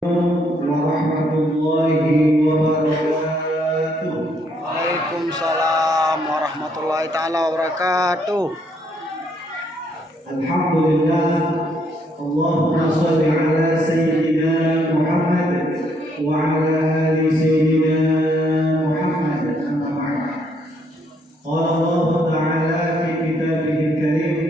warahmatullahi wabarakatuh. Waalaikumsalam warahmatullahi taala wabarakatuh. Alhamdulillah. Allahumma shalli ala sayyidina Muhammad wa ala ali sayyidina Muhammad. Amma ba'd. Qala Allah ta'ala fi kitabihil karim,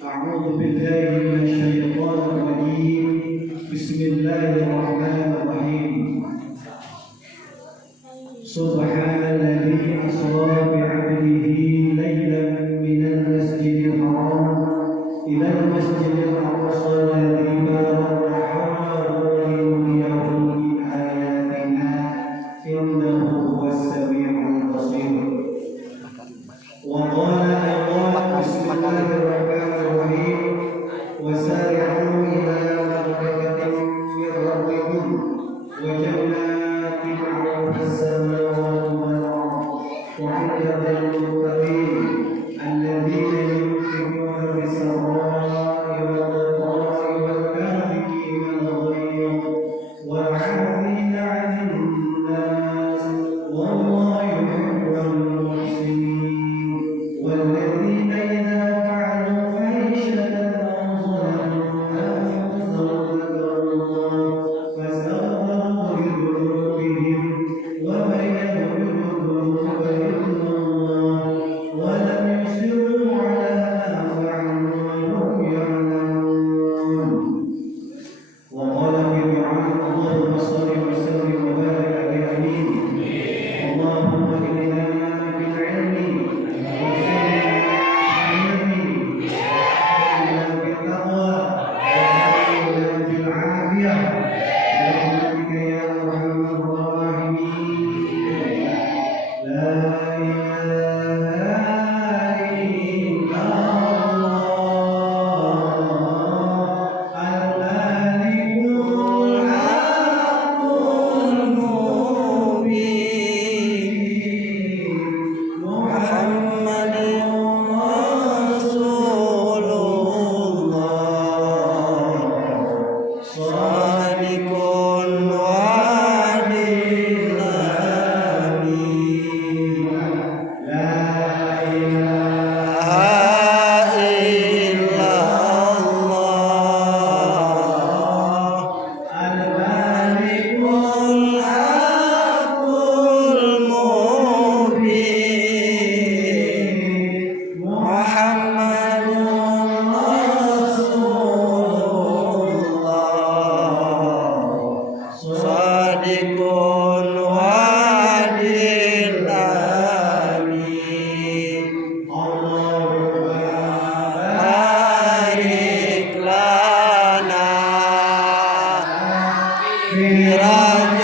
a'udzu billahi minasy syaithanir rajim. Bismillahirrahmanirrahim. Subhanalladzi asra bi'abdihi laylan minal masjidil haram ilal masjidil aqsa alladzi barakna hawlahu linuriyahu min ayatina innahu huwas samii'ul basir. Wa qala aydan bismillahirrahmanirrahim wasari'u ila maghfiratin min rabbikum wa jannatin 'arduhas samawati wal ardh وعدة للمتقين الذين ينفقون بالسراء والضراء والكاظمين الغيظ والعافين عن الناس والله يحب المحسنين والذين إذا فعلوا فاحشة أو ظلموا أنفسهم ذكروا الله فاستغفروا لذنوبهم ومن يغفر الذنوب إلا الله ولم يصروا على ما فعلوا وهم يعلمون. وقال في دعاء اللهم صل وسلم وبارك على نبينا اللهم اغننا بالعلم وزدنا بالتقوى وزدنا بالعافية برحمتك يا أرحم الراحمين. لا إله إلا الله الملك الحق المبين محمد رسول الله صادق الوعد الأمين. لا إله إلا الله الملك الحق المبين محمد رسول الله صادق الوعد الأمين. اللهم بارك لنا في رجب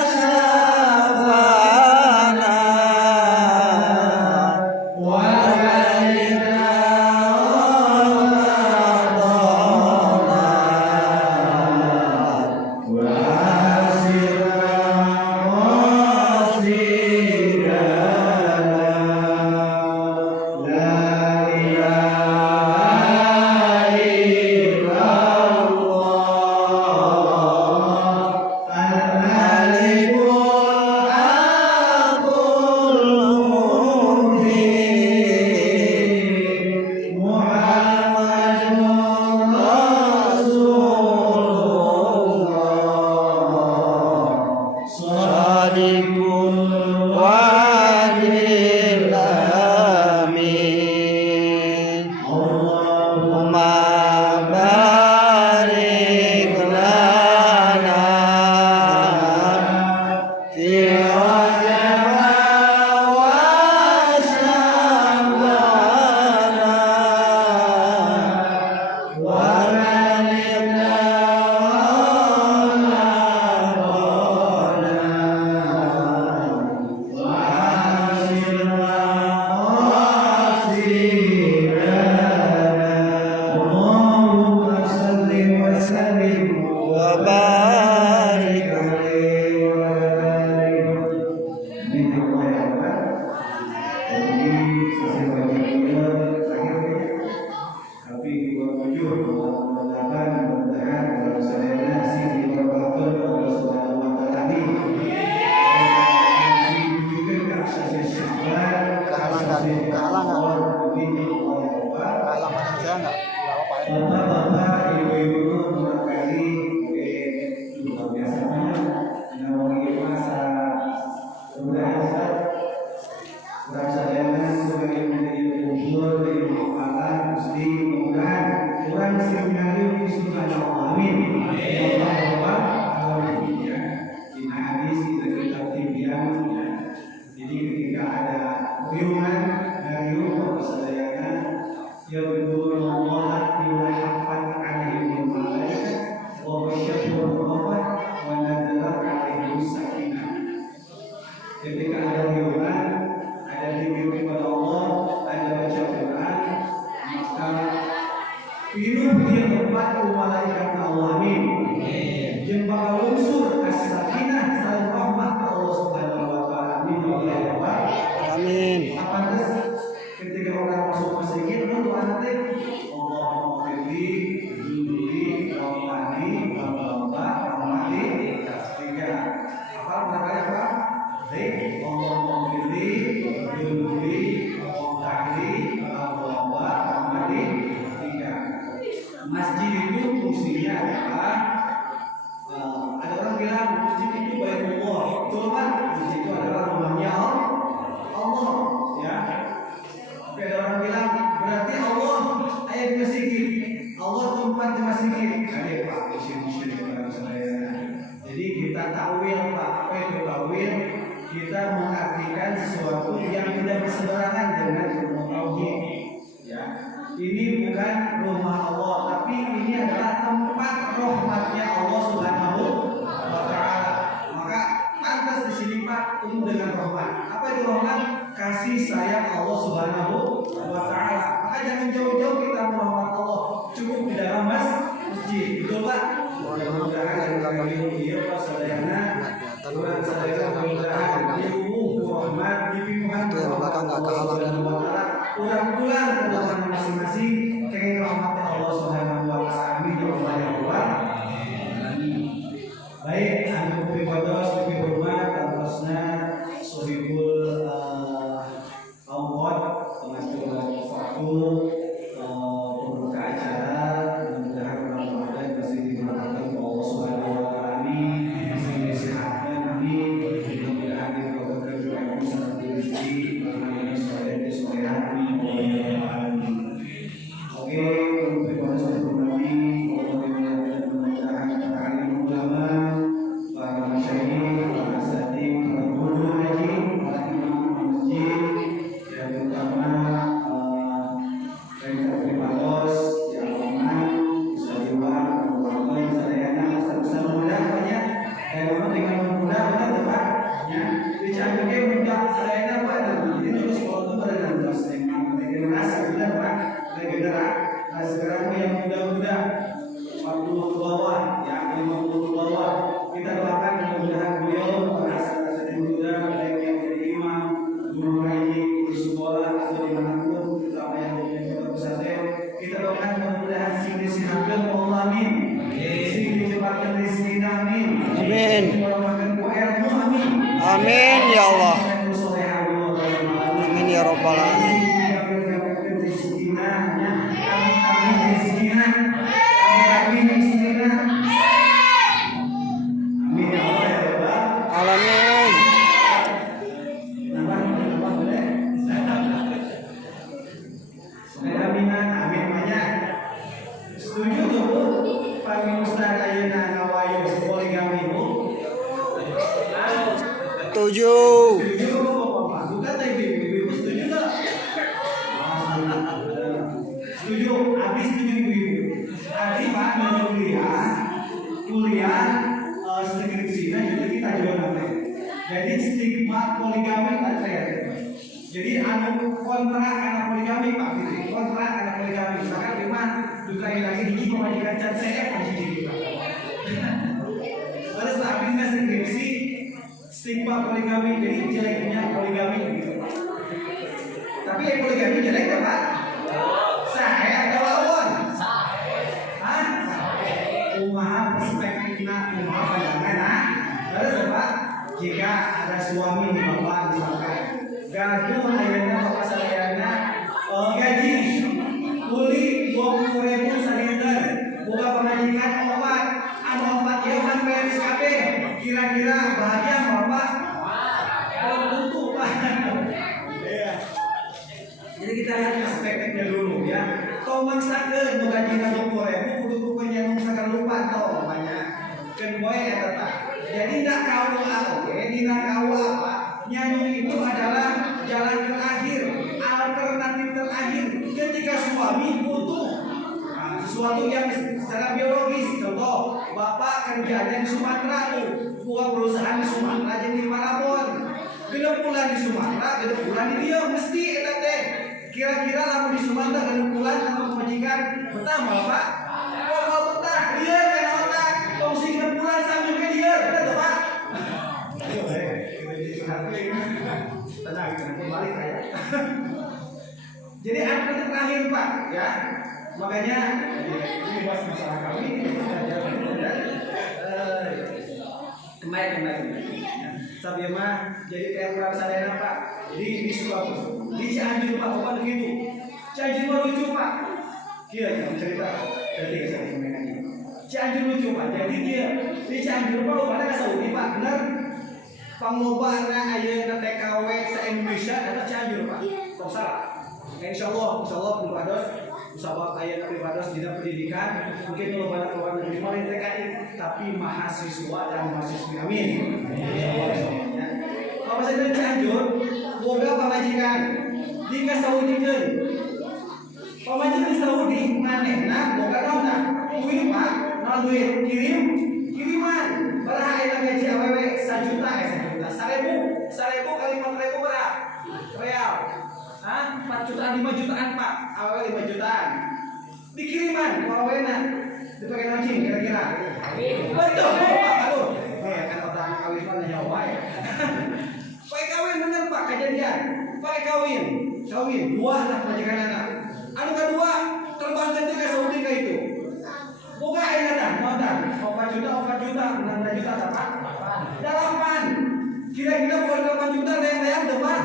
وشعبان وبلغنا رمضان وعاشرنا وصيرنا. لا إله إلا الله الملك الحق المبين محمد رسول الله صادق الوعد الأمين. اللهم بارك لنا في رجب وشعبان وبلغنا رمضان وعاشرنا وصيرنا. اللهم صل وسلم وبارك عليه وعلى آله. Ini Allah ya Pak. Jadi sesi bagiannya terakhir, tapi 27 mudah-mudahan Baik, Allahumma firli, dululi, waqtahli, abwaba, rahmati, tiga. Masjid itu fungsinya adalah ada orang bilang masjid itu Baitullah. Betul kan? Masjid itu adalah rumahnya Allah, ya. Tapi ada orang bilang berarti Allah ayat di masjid. Allah tempat di masjid. Ada Pak, musyrik saya. Jadi kita takwil Pak, apa itu takwil? Kita mengartikan sesuatu yang tidak berseberangan dengan ilmu tauhid. Ya, ini bukan rumah Allah, tapi ini adalah tempat rahmatnya Allah Subhanahu wa Ta'ala. Maka pantas di sini Pak penuh dengan rahmat. Apa itu rahmat? Kasih sayang Allah Subhanahu wa Ta'ala. Maka jangan jauh-jauh kita merahmat Allah, cukup di dalam masjid. Betul Pak? Mudah-mudahan kami Pak sadayana Tuhan sadayana mudah-mudahan diumum rahmat dipimpin belakang nggak kehalangan. pulang ke rumah masing-masing kenging rahmat Allah Subhanahu wa Ta'ala. Amin ya Allah ya Allah. Baik, anu pipados lebih hormat atasna sohibul awad pengatur fakul pembuka acara. Mudah-mudahan Ramadan masih diberkati Allah Subhanahu wa Ta'ala. Amin. Masih disehatkan. Amin. Mudah-mudahan dikabulkan doa bisa rezeki. Amin. Solehan. Oke, pipados hormati mudah-mudahan para alim ulama, para masyayikh, para asatidz, para guru ngaji, para imam masjid, dan terutama mereka pipados yang aman, bisa luar, keluarga, sadayana, besar muda banyak, dan memang dengan muda benar tepat, ya, dicampurnya muda sadayana Pak, jadi terus kalau itu benar terus generasi benar Pak, generasi. Nah sekarang yang muda-muda 40 ke bawah, ya 50 ke bawah, kita doakan mudah-mudahan beliau merasa muda, baik yang jadi imam, guru ngaji, guru sekolah atau dimanapun, terutama yang di pesantren, kita doakan mudah-mudahan sing disihapkan Allah amin, sing dicepakan rezeki amin, Amin. diwarahkan ku ilmu amin, Amin ya Allah. Amin ya Rabbal Alamin. Alamin. Amin banyak. Setuju tuh Bu? Pagi Ustaz ayeuna ngawayu poligami Bu. Tujuh. Setuju Bapak? Bukan tadi ibu setuju enggak? Setuju, habis setuju ibu-ibu. Tadi Pak mau kuliah skripsinya jadi kita juga nanti. Jadi stigma poligami kan saya. Jadi anu kontrak anak poligami Pak Fitri, kontrak anak poligami. Misalkan memang dukai lagi di pemajikan cat saya masih jadi Pak. Terus habisnya skripsi stigma poligami, jadi jeleknya poligami gitu Pak. Tapi yang poligami jelek kan Pak? Saya atau lawan? Hah? Kumaha perspektifnya, kumaha pandangan. Terus Pak, jika ada suami bapak misalkan gaduh ayeuna bapak sadayana gaji kuli 20.000 sadinten buka pemajikan obat anu obat ieu kan beres kabeh kira-kira bahagia bapak kalau tentu Pak. Iya. Jadi kita lihat perspektifnya dulu ya. Tong maksakeun nu gajina 20.000 kudu pokoknya nu sakar lupa tong banyak. Keun boy eta Pak. Jadi nak kaula oke, dina kaula apa? Nyanyung itu adalah jalan terakhir, alternatif terakhir ketika suami butuh sesuatu yang secara biologis. Contoh, bapak kerjanya di Sumatera, buka perusahaan di Sumatera jadi Marabon. Genep bulan di Sumatera, genep bulan di dia mesti eta teh. Kira-kira lamun di Sumatera genep bulan lamun majikan betah Bapak? Oh, mau betah, dia kan otak. Tong sing genep bulan sambil ke dia, bener tuh Pak? Ayo, tenang, kembali saya. Jadi alternatif terakhir Pak, ya. Makanya ini bahas masalah kami. Kembali. Sabi mah jadi kayak orang sadayana Pak. Di Sukabumi, di Cianjur Pak, bukan begitu. Cianjur mah lucu Pak. Kia yang cerita, jadi saya sampaikan ini. Cianjur lucu Pak. Jadi dia di Cianjur Pak, pada ke Saudi Pak, benar. Panglobaana ayeuna TKW se-Indonesia eta Cianjur Pak. Tos salah. Insya Allah privados usaha ayeuna privados dina pendidikan mungkin kalau banyak keluar negeri malah TKI tapi mahasiswa dan mahasiswi amin. Kalau saya dari Cianjur, boga pamajikan di Saudikeun. Pamajikan di Saudi manehna boga naonna? Duit Pak, naon duit? Kiriman. Baraha ayeuna gaji awewe 1 juta 1.000 kali 4.000 berapa? Real. 4 jutaan 5 jutaan Pak. Awewe 5 jutaan. Dikiriman ku awena. Dipakai mancing kira-kira. Betul Pak. Aduh. Kan otak kawin mah nyawa ya. Pakai kawin bener Pak kejadian. Pakai kawin dua anak majikan anak. Anu kedua terbang ke Saudi ka itu. Boga ayeuna tah, motor 4 juta 6 juta Pak. 8. Kira-kira bukan 8 juta yang teu Pak.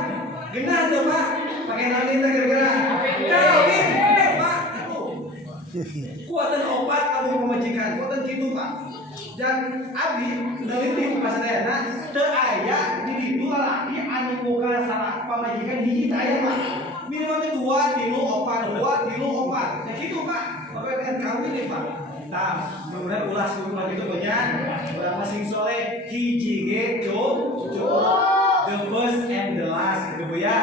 Genah teu Pak. Pakai nalin teh kira-kira. Kawin Pak. Kuatan obat anu pemajikan, kuatan kitu Pak. Dan abdi neliti pas sadayana teu aya di ditu lalaki anu boga salah pamajikan hiji teh aya Pak. Minimal 2, 3, 4. Ya kitu Pak. Pakai kawin deh Pak. Nah, mudah-mudahan ulas rumah itu banyak. Urang masing soleh hiji ge the first and the last gitu ya.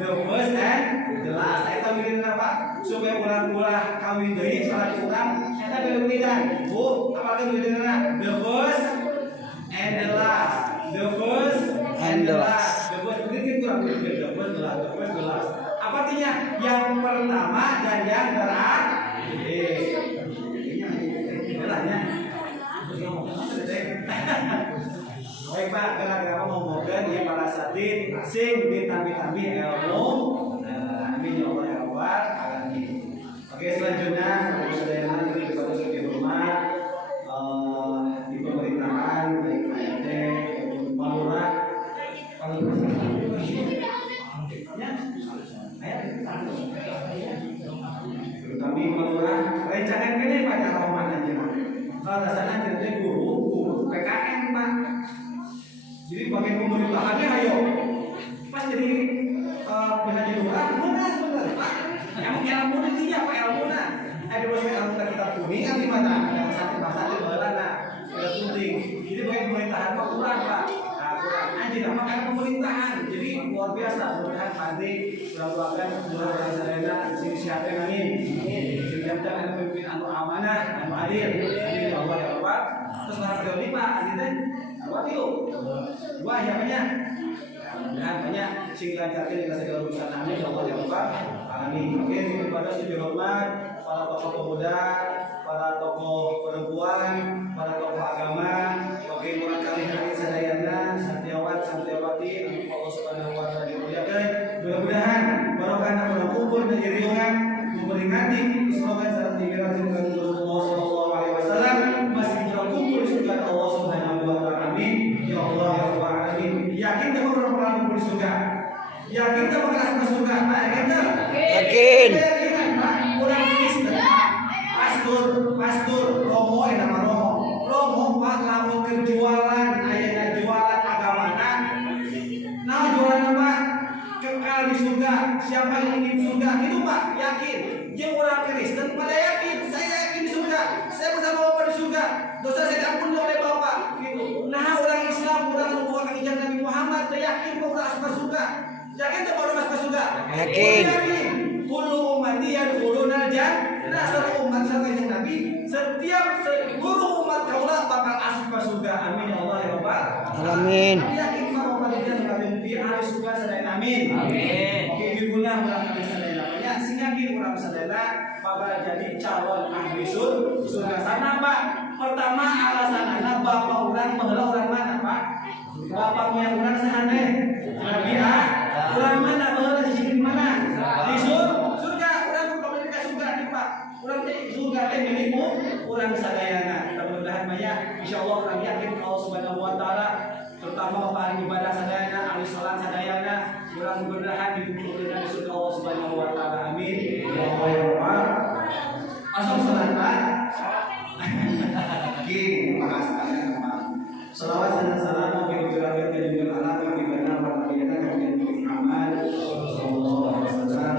The first and the last. Eta mikirin apa? Supaya urang-urang kawin deui salah urang eta bebedan. Bu, apalagi mikirinna? The first and the last. The first and the last. The first begitu kurang mikir the first the last. Apa artinya? Yang pertama dan yang terakhir. Baik Pak, gara-gara ngomongkan di para satid sing ditami-tami ilmu. Amin ya Allah ya Rabbal alamin. Oke, selanjutnya saudara yang di rumah di pemerintahan baik PRT maupun lurah kami melurah rencangan kene Pak Rahman aja. Kalau rasanya jadi guru PKN Pak. Jadi bagian pemerintahannya ayo pas jadi pengaji lurah benar Pak. Emang ilmu itu apa ilmu nah? Ada bahasa ilmu kita kuningan di mana? Ada satu bahasa di belana. Ada penting. Jadi bagian pemerintahan Pak kurang Pak. Kurang aja nama kan pemerintahan. Jadi luar biasa. Mudah-mudahan nanti doakan doa sarena sing siapa amin. Sehingga ada pemimpin anu amanah, anu adil. Amin ya Allah ya Rabbal. Terus bahas teori Pak, adil teh. Apa itu? Wah, ya banyak. Mudah-mudahan banyak sing lancarkeun dengan segala urusan amin ya Allah ya Rabbal. Amin. Oke, kepada sujud hormat para tokoh pemuda, para tokoh perempuan, para tokoh agama, wakil orang kalian sadayana, santiawati, Allah Subhanahu wa taala dimuliakan. Mudah-mudahan barokah orang kumpul dan riungan memperingati slogan saat dikirakan Rasulullah sallallahu alaihi wasallam masih kumpul di surga Allah Subhanahu wa taala. Amin. Ya Allah ya Rabbal alamin. Yakin tak orang-orang kumpul di surga? Yakin tak bakal masuk surga? Yakin tak? Yakin. Orang Kristen. Pastor Romo nama Romo Pak lamun kerjualan ayeuna jualan agamana. Nah jualan apa? Kekal di surga. Siapa yang ingin surga? Itu Pak yakin. Jeung orang Kristen pada yakin. Saya yakin di surga. Saya bersama Bapak di surga. Dosa saya diampuni oleh Bapak. Gitu. Nah orang Islam, orang bukan ajaran Nabi Muhammad, saya yakin bahwa masuk surga. Yakin tak bahwa masuk surga? Yakin. Kullu ummati yadkhuluna jannah. Seluruh umat saya Nabi, setiap seluruh umat kaulah bakal masuk ke surga. Amin ya Allah ya Rabbal Amin. Yakin bahwa dia sekalian di ahli surga sadaya amin. Amin. Oke, guna urang kami sadaya namanya sing yakin urang sadaya bakal jadi calon ahli surga. Sana Pak. Pertama alasanana bapak urang baheula urang mana Pak? Bapaknya urang saha teh? Nabi urang mana baheula di mana? Di surga. Urang kembali ke surga nih Pak. Urang teh surga teh milikmu urang sadayana. Mudah-mudahan banyak insyaallah urang yakin Allah Subhanahu wa taala terutama Bapak ahli ibadah sadayana, ahli sholat sadayana, mudah-mudahan dikumpulkan di surga Allah Subhanahu wa taala. Amin. Ya Allah ya Rabbal. Asal salat Pak. Gini, makasih. Salawat dan salam bagi Rasulullah dan juga anak bagi benar para nabi dan Nabi Muhammad sallallahu alaihi wasallam.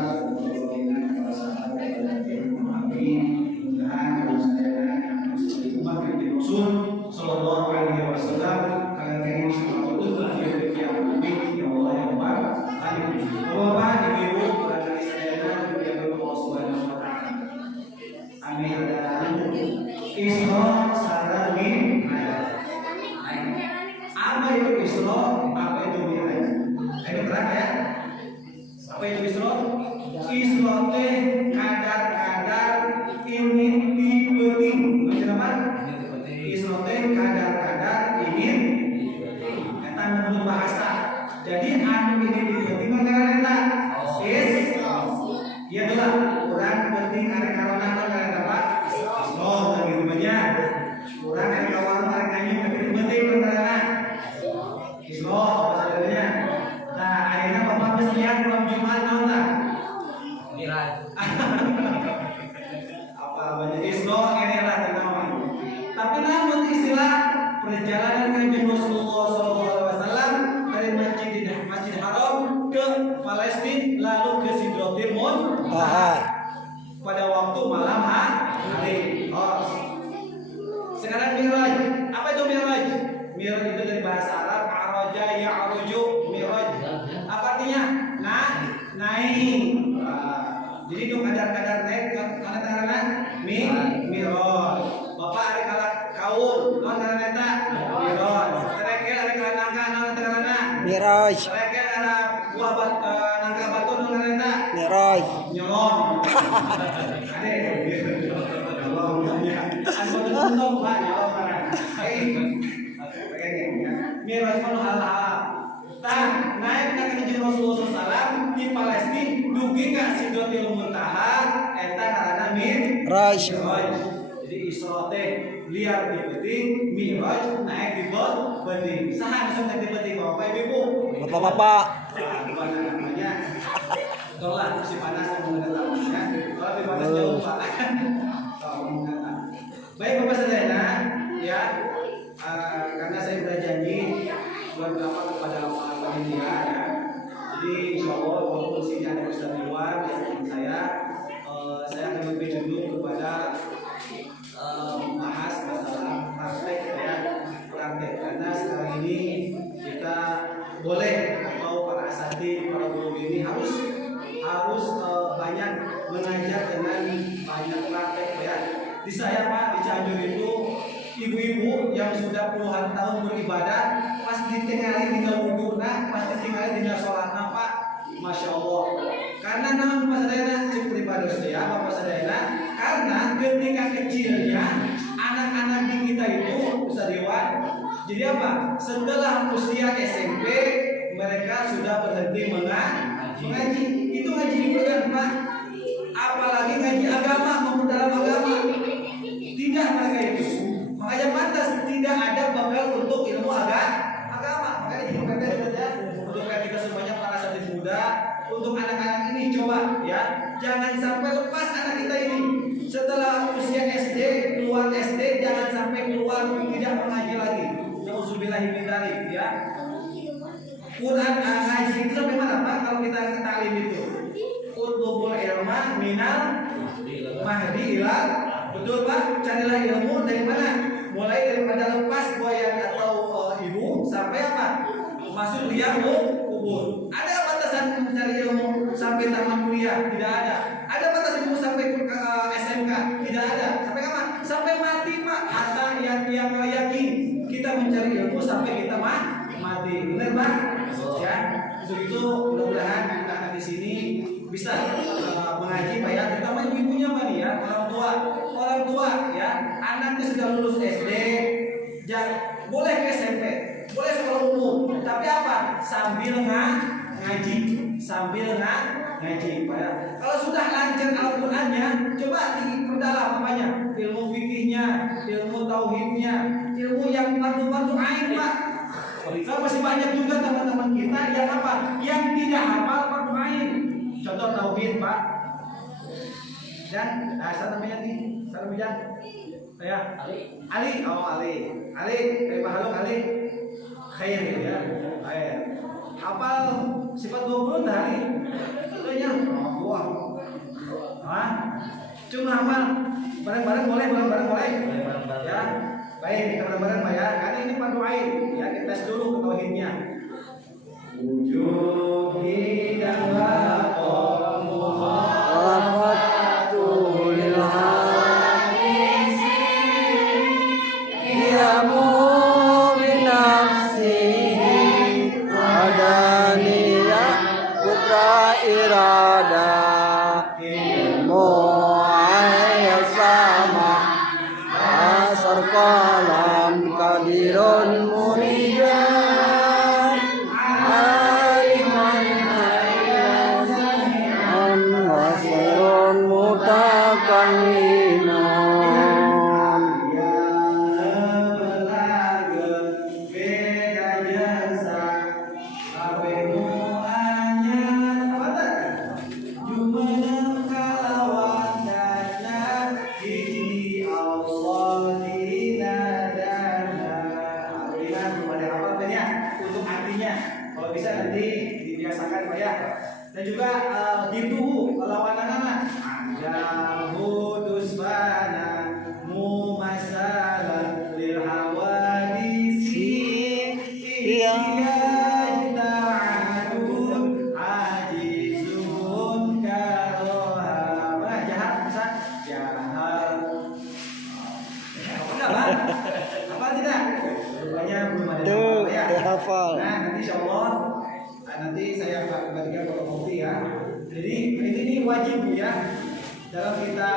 Sallallahu alaihi wasallam kalian kini semua betul di yang amin ya Allah ya Rabbal alamin. Bapak ibu para dari saya yang berdoa subhanahu wa taala. Amin. Isra sarami apa itu Isra? Apa itu Mi'raj? Ini terang ya. Apa itu Isra? Isra teh kadar-kadar ingin dipeting. Macam apa? Isra teh kadar-kadar ingin. Kita menurut bahasa. Jadi anu ini dipeting makanan eta. Iya betul. Kurang penting ada karena apa? Isra lagi rumahnya. Kurang ada kawan ada kanyu tapi penting makanan. Isra apa sadarnya? Nah, akhirnya Bapak bisa lihat malam Jumat tahu tak? Miraj. Apa banyak Isra ini lah nama. Tapi namun istilah perjalanan Kanjeng Rasulullah SAW dari Masjid Haram ke Palestina lalu ke Sidratul Muntaha pada waktu malam hari. Oh. Sekarang Miraj. Apa itu Miraj? Miraj itu dari bahasa Arab araja ya'ruju miraj. Apa artinya? Naik. Jadi itu kadar-kadar naik karena miraj. Bapak ada kalak kaul, karena eta miraj. Terekel ada kalak nangka karena Miraj. Terekel ada buah nangka batu karena eta Miraj. nyolong. Ada. Anggota Pak nyolong karena. Miraj itu hal-hal. Nah, naik ke Kanjeng Rasulullah SAW di Palestina dugi ka Sidratul Muntaha eta karena Miraj. Jadi Isra teh liar di penting, Miraj naik di penting. Saha nu naik di penting Bapak Ibu? Bapak-bapak. Namanya. Tolak si panas yang mengatakannya. Kalau di panas jauh Pak. Baik Bapak Sadayana, ya. Karena saya sudah janji buat apa kepada panitia ya. Jadi insya Allah walaupun sini ada Ustaz Iwan yang saya akan lebih dulu kepada membahas masalah praktek ya, praktek karena sekarang ini kita boleh atau para asatidz, para guru ini harus banyak mengajar dengan banyak praktek ya. Di saya Pak di Cianjur itu ibu-ibu yang sudah puluhan tahun beribadah pasti ditinggalin tinggal wudhunya, pasti tinggalin tinggal sholatnya Pak, masya Allah. Karena nama Bapak Sadayana cukup ibadah saya Bapak Sadayana, karena ketika kecilnya anak-anak di kita itu bisa Dewan. Jadi apa? Setelah usia SMP mereka sudah berhenti mengaji. Itu ngaji bukan Pak? Apalagi ngaji agama, memperdalam agama. Tidak mereka itu. Makanya pantas tidak ada bekal untuk ilmu agama. Makanya jadi pendek saja untuk kita semuanya para santri muda, untuk anak-anak ini coba ya, jangan sampai lepas anak kita ini. Setelah usia SD, keluar SD jangan sampai keluar tidak mengaji lagi. Nauzubillahi min dzalik ya. Quran ngaji itu sampai mana Pak kalau kita taklim itu? Utlubul ilma minal mahdi ilal. Betul Pak, carilah ilmu dari mana? Mulai daripada lepas buayan atau ibu sampai apa? Masuk liang kubur. Ada batasan mencari ilmu sampai tamat kuliah? Tidak ada. Ada batasan ilmu sampai SMK? Tidak ada. Sampai kapan? Sampai mati Pak. Hatta yang yakin kita mencari ilmu sampai kita mati. Benar Pak? Ya. Untuk itu mudah-mudahan anak di sini bisa mengaji Pak ya, terutama ibunya Pak ya, orang tua ya, anaknya sudah lulus SD, boleh ke SMP, boleh sekolah umum, tapi apa? Sambil ngaji, Pak ya. Kalau sudah lancar Al-Qur'annya, coba diperdalam apanya? Ilmu fikihnya, ilmu tauhidnya, ilmu yang fardu ain Pak. Kan masih banyak juga teman-teman kita yang apa? Yang tidak hafal fardu ain. Contoh tauhid, Pak. Dan saya namanya nih, saya namanya saya Ali. Oh Ali. Dari Mahaluk Ali. Khair ya. Khair. Hafal sifat 20 hari. Tentunya wah. Hah? Cuma hafal bareng-bareng boleh, bareng-bareng boleh. Ya. Baik, kita bareng-bareng Pak ya. Karena ini fardu ain. Ya, kita tes dulu tauhidnya. Wujud hidayah kalam kadirun muridan aliman ayyan wasirun mutakalliman kalau bisa nanti dibiasakan Pak ya. Dan juga gitu lawan anak Jahudus bana mumasalan lil hawadisi ta'adun ajizun karoha. Mana jahat bisa? Jahat. Enggak Pak? Apa tidak? Rupanya belum ada tuh ya. hafal. Nah, nanti insyaallah nanti saya akan bagikan fotokopi ya. Jadi ini wajib Bu ya dalam kita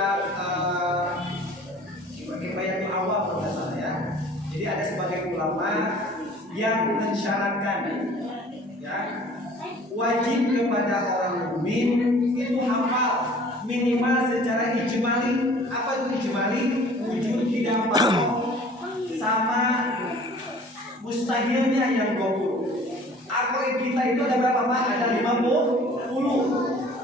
Bayatul Awam kalau salah ya. Jadi ada sebagai ulama yang mensyaratkan ya wajib kepada orang mukmin itu hafal minimal secara ijmali. Apa itu ijmali? Wujud tidak sama mustahilnya yang 20. Aqaid kita itu ada berapa Pak? Ada 50.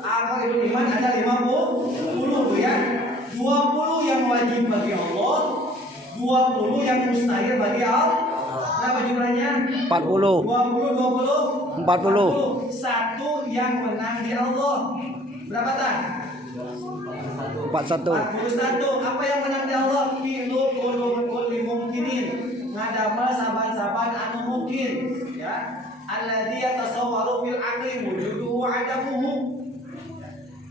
Aqaid iman ada 50 ya. 20 yang wajib bagi Allah, 20 yang mustahil bagi Allah. Berapa jumlahnya? 40. 20. Satu yang menang di Allah. Berapa tak? 41. Apa yang menang di Allah? Fi'lu kulli mumkinin. Ngadamel saban-saban anu mungkin ya. Alladzi yatasawwaru fil aqli wujuduhu wa adamuhu.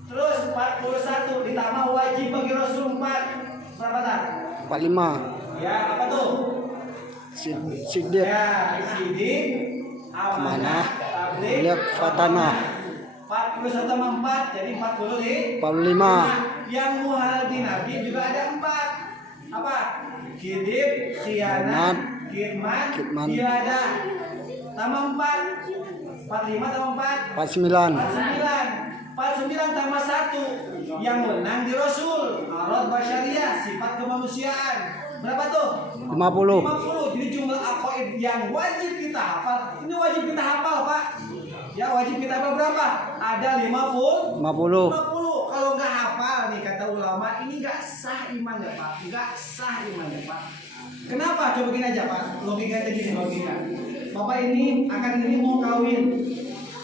Terus 41 ditambah wajib bagi Rasul 4. Berapa tak? 45. Ya, apa tuh? Siddiq. Ya, sidik, amanah, tabligh, lihat fatanah. 41 tambah 4 jadi 40 nih. 45. Yang muhal di Nabi juga ada 4. Apa? Kidib, khianat, kitman, ada tambah 4. 45 tambah 4. 49 tambah 1 yang menang di Rasul. Arad basyariah, sifat kemanusiaan. Berapa tuh? 50. Jadi jumlah aqaid yang wajib kita hafal. Ini wajib kita hafal, Pak. Ya, wajib kita hafal berapa? Ada 50. Kalau nggak hafal nih kata ulama, ini nggak sah iman ya Pak. Nggak sah iman ya Pak. Kenapa? Coba gini aja Pak. Logikanya gini logika. Bapak ini mau kawin.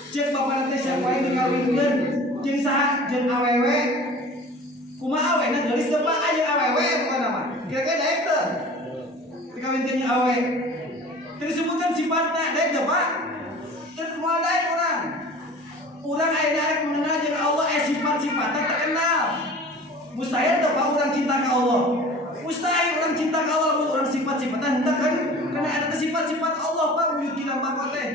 Cek bapak nanti siapa yang dikawinkan? Jeung saha? Jeung awewe. Kumaha awena geulis teu Pak? Aya awewe bukan nama. Kira-kira daek teu? Dikawinkeun jeung awewe. Teu disebutkan sifatna daek teu Pak? Teu moal daek urang. Urang ayeuna arek mengenal jeung Allah sifat-sifatna terkenal. Mustahil teu Pak urang cinta ka Allah. Mustahil urang cinta ka Allah lamun urang sifat-sifatna henteu kan? Karena ada sifat-sifat Allah Pak wujud dina makote.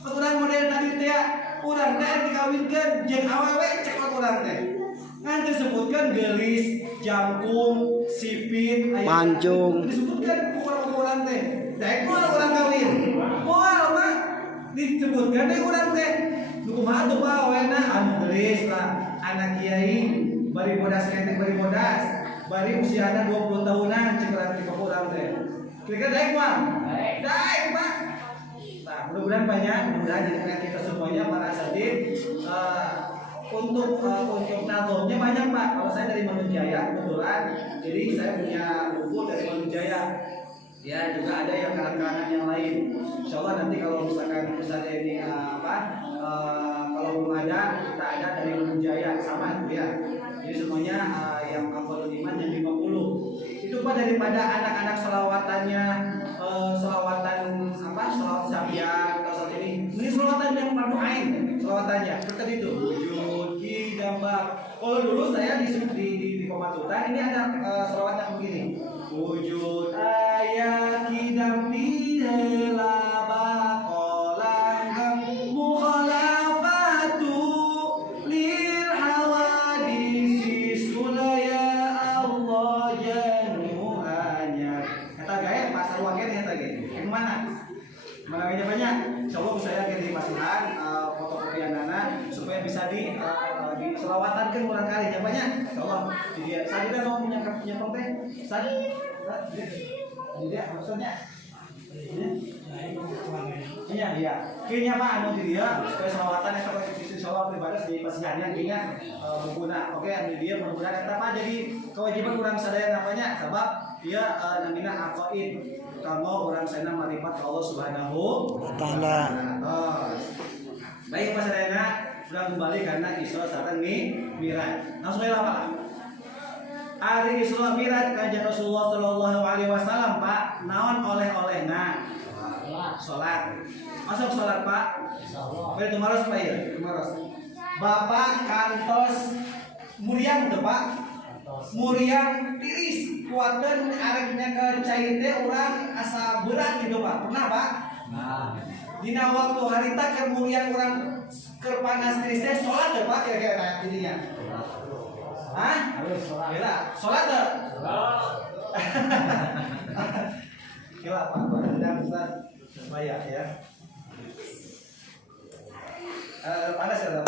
Pas urang model tadi teh urang teh dikawinkeun jeung awewe cekot urang teh. Ngan disebutkan gelis, jangkung, sipit, mancung. Disebutkan ukuran-ukuran teh. Daek moal urang kawin. Moal Pak. Disebutkan deh urang teh. Nu kumaha tuh Pak awena anu gelis lah, anak kiai bari bodas kentek bari bodas. Bari usiana 20 tahunan cek urang ti urang teh. Kira-kira daek moal? Daek Pak. Nah, mudah-mudahan banyak, mudah-mudahan jadi kita semuanya para asatid untuk nazomnya banyak Pak. Kalau saya dari Manunjaya kebetulan, jadi saya punya buku dari Manunjaya. Ya juga ada yang karangan yang lain. Insya Allah nanti kalau misalkan ini kalau belum ada kita ada dari Manunjaya sama itu ya. Jadi semuanya yang hafal iman yang 50. Itu Pak daripada anak-anak selawatannya selawatan selawat syafiat atau saat ini. Ini selawatan yang fardu ain selawatannya. Seperti itu. Wujud gambar. Kalau dulu saya di Pematutan ini ada selawat yang begini. Wujud ayat kidam bihela bakolang mukhalafatu lil hawadisi sulaya Allah januhanya. Kata gaya pasar wakil kata gaya. Yang mana? Mana gaya banyak. Insyaallah saya kirim masukan fotokopian dana supaya bisa di selawatan kan kurang kali ya banyak. Insyaallah dia saya juga mau punya konten. Dia maksudnya iya kayaknya Pak anu dia supaya selawatan yang sampai di insyaallah beribadah di pasihannya kayaknya berguna. Oke anu dia mudah-mudahan kata Pak jadi kewajiban kurang sadaya namanya sebab dia namina aqaid kamu kurang sadaya marifat Allah Subhanahu wa taala. Baik Pak sadayana sudah kembali karena Isra sareng Mi'raj. Langsung aja Pak. Hari Isra Mi'raj kanjeng Rasulullah sallallahu alaihi wasallam Pak naon oleh-olehna salat. Masuk salat Pak. Oke tumaros Pak ya, tumaros. Bapak kantos muriang teu Pak. Muriang tiris kuateun areknya ke cai teh urang asa berat gitu Pak. Pernah Pak? Nah. Dina waktu harita keur muriang urang keur panas tiris teh salat teu Pak kira-kira intinya. Hah? Gila, sholat tuh? Gila, Pak. Tidak Ustaz. Supaya ya. Panas ya, Pak.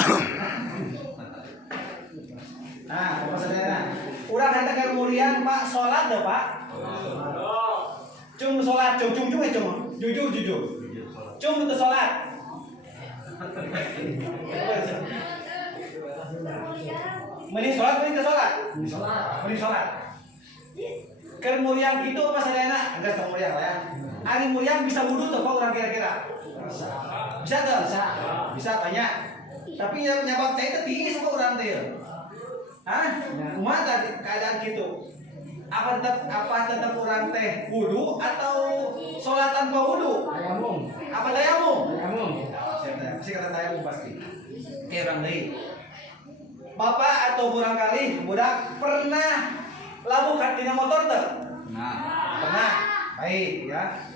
Nah, Bapak Saudara. Urang eta keur muriang, Pak, sholat tuh, Pak? Cung sholat, cung ya, cung. Jujur. Cung itu sholat. Mending sholat, mending sholat. Keur muriang itu apa sadayana? Enggak tong muriang lah ya. Ari muriang bisa wudu tuh Pak urang kira-kira? Bisa tuh? Bisa banyak. Tapi ya nyabab teh itu tiis Pak urang teh. Hah? Kumaha tadi keadaan gitu? Apa tetap urang teh wudu atau sholat tanpa wudu? Tayamum. Apa tayamum? Tayamum. Pasti kata tayamum pasti. Kayak urang deui. Bapak atau barangkali budak pernah labuh dina motor tuh? Pernah. Baik ya.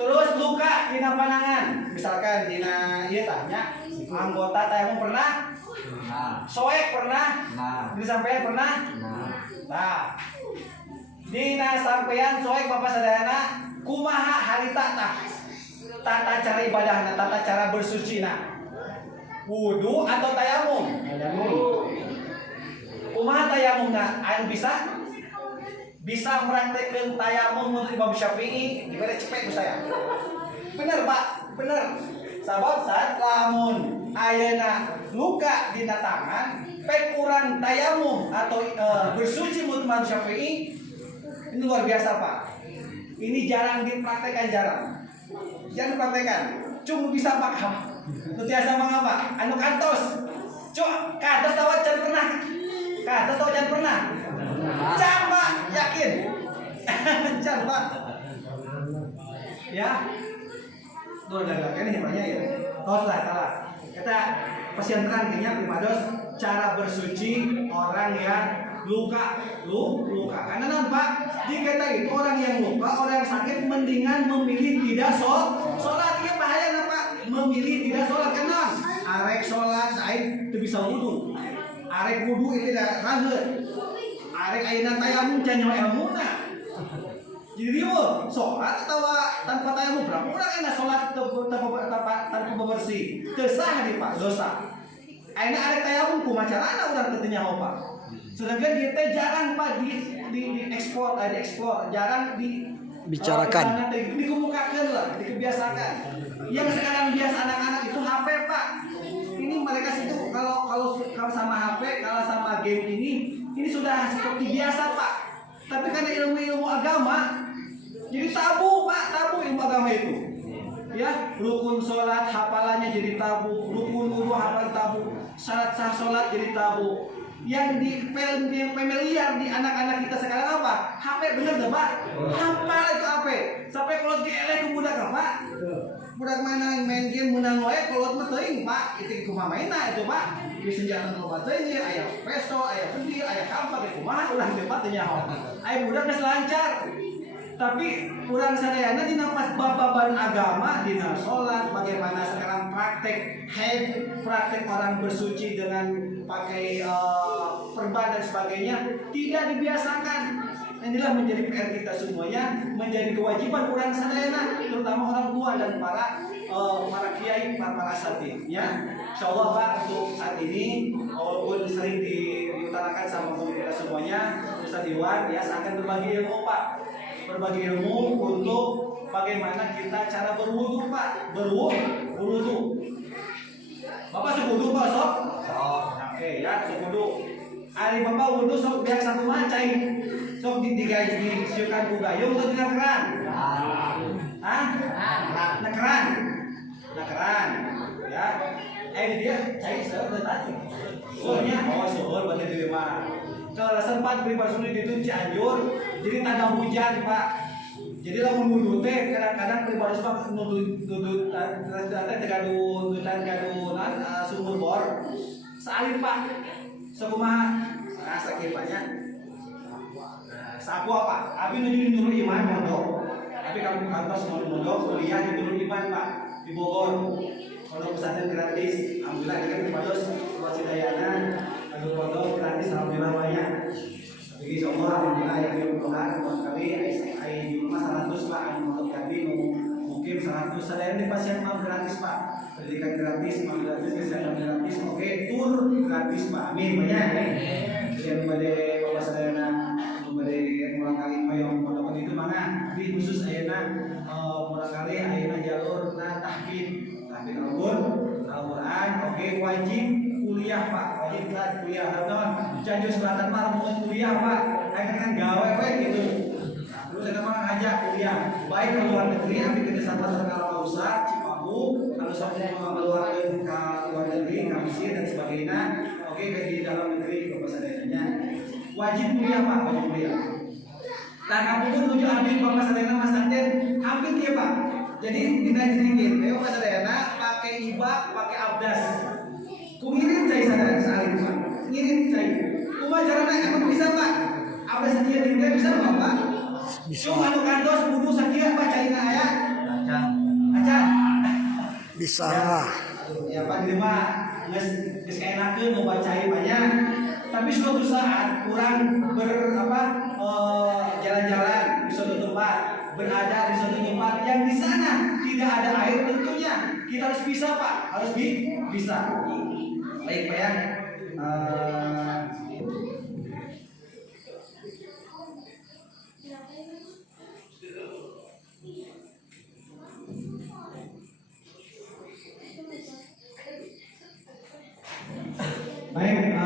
Terus luka dina panangan, misalkan dina ieu tanya anggota tayamum pernah? Soek pernah? Dina sampean pernah? Nah. Dina sampean soek Bapak sadayana kumaha harita tata cara ibadahna, tata cara bersucina? Wudu atau tayamum? Kumaha tayamumna? Anu bisa meraktekeun tayamum menurut Imam Syafi'i dibere cepet ku saya. Bener Pak, bener. Sabab saat lamun ayeuna luka dina tangan, pek urang tayamum atau bersuci menurut Imam Syafi'i ini luar biasa Pak. Ini jarang dipraktekkan Jangan dipraktekkan. Cuma bisa Pak. Itu tiasa mangapa? Anu kantos. Cuk, kantos tahu can pernah. Kantos tahu can pernah. Can Pak, yakin. Can Pak. Ya. Tuh kan ini banyak ya. Tos lah. Kita pasien terang kayaknya primados cara bersuci orang yang luka. Karena non Pak, dikata itu orang yang luka, orang yang sakit mendingan memilih tidak sholat. Ini bahaya Pak. Memilih tidak sholat karena arek sholat said itu bisa wudu. Arek wudu itu tidak rahet. Arek ayeuna tayamum can nyawa ilmuna. Jadi dia sholat atau tanpa tayamum berapa orang enak sholat tanpa bersih. Teu sah di Pak dosa. Ayeuna arek tayamum kumaha carana urang teu nyaho Pak. Sedangkan kita jarang Pak di ekspor, jarang di Bicarakan. dikemukakan lah, dikebiasakan. Yang sekarang biasa anak-anak itu HP Pak. Ini mereka situ kalau sama HP, kalau sama game ini sudah seperti biasa Pak. Tapi karena ilmu agama, jadi tabu Pak, tabu ilmu agama itu. Ya, rukun sholat hafalannya jadi tabu, rukun wudu hafalan tabu, syarat sah sholat jadi tabu. Yang familiar di anak-anak kita sekarang apa? HP bener deh Pak. Hafal itu HP. Sampai kalau gelek ke budak apa? Budak mana main game menang wae kalau mah teuing Pak. Itu kumaha mainna itu Pak. Di senjata nu bateunya aya peso, aya pendi, aya kampak kumaha ulah teh Pak teh nyaho. Aya budak geus lancar. Tapi kurang sadayana dina pas bababan agama, dina sholat, bagaimana sekarang praktek orang bersuci dengan pakai perban dan sebagainya tidak dibiasakan. Inilah menjadi PR kita semuanya, menjadi kewajiban kurang sadayana, terutama orang tua dan para kiai, para asatidz ya. Insyaallah Pak untuk saat ini walaupun sering diutarakan sama kita semuanya, Ustaz Iwan ya akan berbagi ilmu Pak. Berbagi ilmu untuk bagaimana kita cara berwudu Pak. Berwudu. Bapak sekudu Pak sob? Oke ya sekudu. Ari Bapak wudu sok biar satu macai. Sok disiukan ku gayung atau dina keran? Hah? Keran. Ya. Dia cai seueur tadi. Soalnya seueur berarti di mah. Kalau sempat beri sulit itu Cianjur, jadi tanda hujan Pak. Jadi lamun wudu teh kadang-kadang pribadi Pak nudut tegadunan sumur bor. Salin Pak. Sakumaha sakieu Paknya. Saku apa? Abi nuju Nurul Iman mondok. Abi kamu kantor semua mondok kuliah di Nurul Iman Pak di Bogor. Pondok pesantren gratis. Alhamdulillah kan dipados buat Sidayana. Aku pondok gratis alhamdulillah banyak. Jadi insyaallah alhamdulillah yang diuntungkan buat kami di rumah 100 Pak untuk kami mungkin 100 sadayana di pasien mau gratis Pak. Pendidikan gratis, mau gratis, kesehatan gratis, oke tur gratis Pak. Amin banyak. Yang pada Bapak sadayana pada mulai kali payung pondok itu mana? Di khusus ayeuna mulai kali ayeuna jalur tahfidz Al-Quran, oke wajib kuliah Pak, wajib kuliah teman-teman. Cianjur Selatan mah mau kuliah Pak, kan gawe gitu. Terus kita mah ngajak kuliah, baik ke luar negeri, ambil kerjasama sama Pak Ustaz, Cipaku, kalau sampai mau keluar ke luar negeri, Mesir dan sebagainya, oke di dalam negeri Bapak sadayana wajib kuliah Pak, wajib kuliah. Nah kamu pun menuju ambil Bapak sadayana Mas Tanten, ambil dia Pak. Jadi kita sedikit, Bapak sadayana pakai ibak, pakai abdas. Ku ngirim cai sadayana salin Pak, ngirim cai. Cuma caranya emang bisa Pak? Abdas dia tidak bisa Pak? Cuma anu kantos wudu sakieu Pak caina aya. Acan. Bisa. Ya Pak di mah geus kaenakeun mau bacai banyak. Tapi suatu saat kurang jalan-jalan di suatu tempat, berada di suatu tempat yang di sana tidak ada air tentunya kita harus bisa Pak, harus bisa. Baik Pak ya. Baik,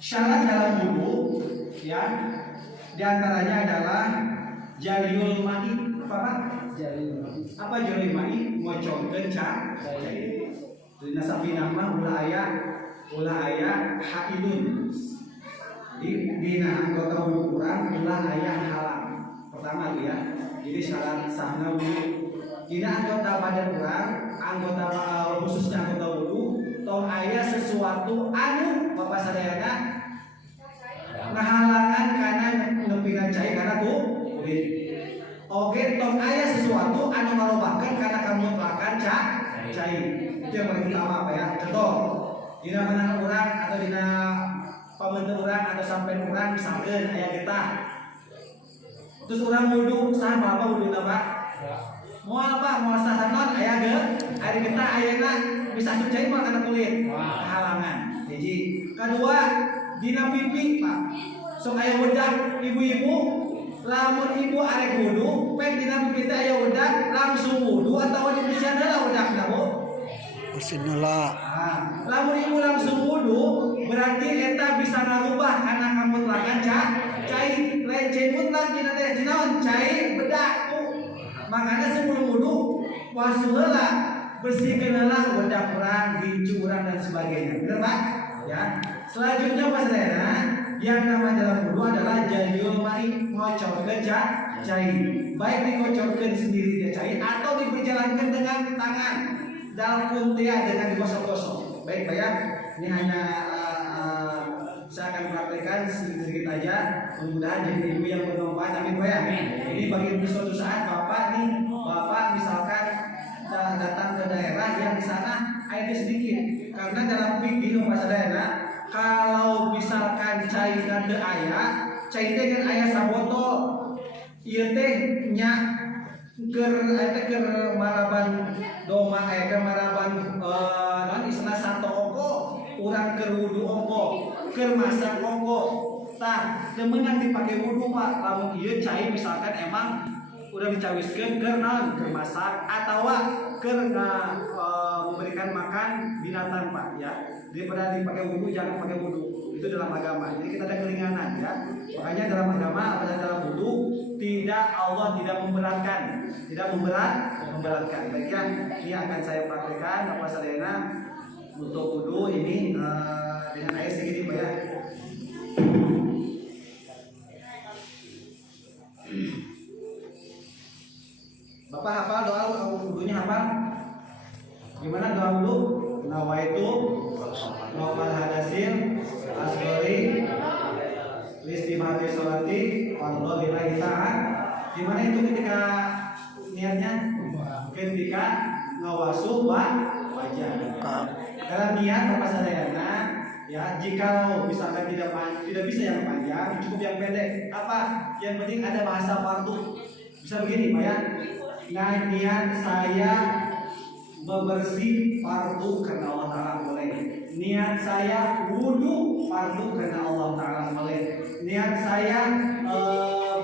syarat dalam wudu ya diantaranya adalah jalil ma'i apa jalil ma'i ngoconkeun cai dina sabina mah ulah aya haidun di dina anggota wudu urang ulah aya halang pertama tuh ya. Jadi syarat sahna wudu dina anggota badan urang khususnya anggota wudu tong aya sesuatu anu Bapak sadayana ngahalangan kana nepingan cai kana kulit. Oke, tong aya sesuatu anu ngarobakeun kana kamu nyeplakan cai. Itu yang paling utama Pak ya. Contoh, dina menang urang atau dina pamenteun urang atau sampean urang misalkeun aya getah. Terus urang wudu saha apa wuduna Pak? Moal Pak, moal sahanon aya getah ayeuna bisa sucai mah kana kulit. Halangan. Jadi kedua dina pipi Pak. Sok aya wedak ibu-ibu, lamun ibu arek wudu, pek dina pipi teh aya wedak langsung wudu atawa dibersihan heula wedakna, Bu? bersihin heula. Lamun ibu langsung wudu, berarti eta bisa ngarubah kana kamutlakan cai lain mutlak dina teh dinaon cai bedak, Bu. Makanya sebelum wudu wasuh heula, bersihkeun heula wedak urang, gincu urang dan sebagainya. Benar, Pak? Ya. Selanjutnya Pak Sadayana, yang namanya dalam wudu adalah jadiul mari ngocorkeun cai. Baik dikocorkeun sendiri dia cai atau diperjalankan dengan tangan dalam kuntia dengan digosok-gosok. Baik Pak ya. Ini hanya saya akan praktekkan sedikit aja, mudah-mudahan jadi ilmu yang bermanfaat. Amin Pak ya. Ini bagi suatu saat Bapak misalkan datang ke daerah yang di sana airnya sedikit, karena dalam fikih Pak Sadayana, kalau misalkan cai teu aya, cai teh kan aya sabotol, ieu teh nya keur maraban doma keur maraban naon istilahna sato ongko, urang keur wudu ongko, keur masak ongko. Tah, teu meunang dipake wudu Pak, lamun ieu cai misalkan emang udah dicawiskeun keur naon, keur masak atawa keur memberikan makan binatang Pak ya. Daripada dipakai wudu jangan pakai wudu. Itu dalam agama. Jadi kita ada keringanan ya. Makanya dalam agama atau dalam wudu Allah tidak memberatkan, memberatkan. Baik ya, ini akan saya praktekkan Bapak Sadayana untuk wudu ini dengan air segini Pak ya. Bapak hafal doa wudunya hafal? Gimana doa wudu? Nawaitu Rafal hadasil asgori listimati sholati Allah billahi ta'ala. Gimana itu ketika niatnya? Ketika ngawasuh wajah. Dalam niat Bapak Sadayana ya, jika misalkan tidak bisa yang panjang, cukup yang pendek. Apa? Yang penting ada bahasa fardu. Bisa begini Pak ya. Nah, niat saya bebersih fardu karena Allah Ta'ala boleh. Niat saya wudu fardu karena Allah Ta'ala boleh. Niat saya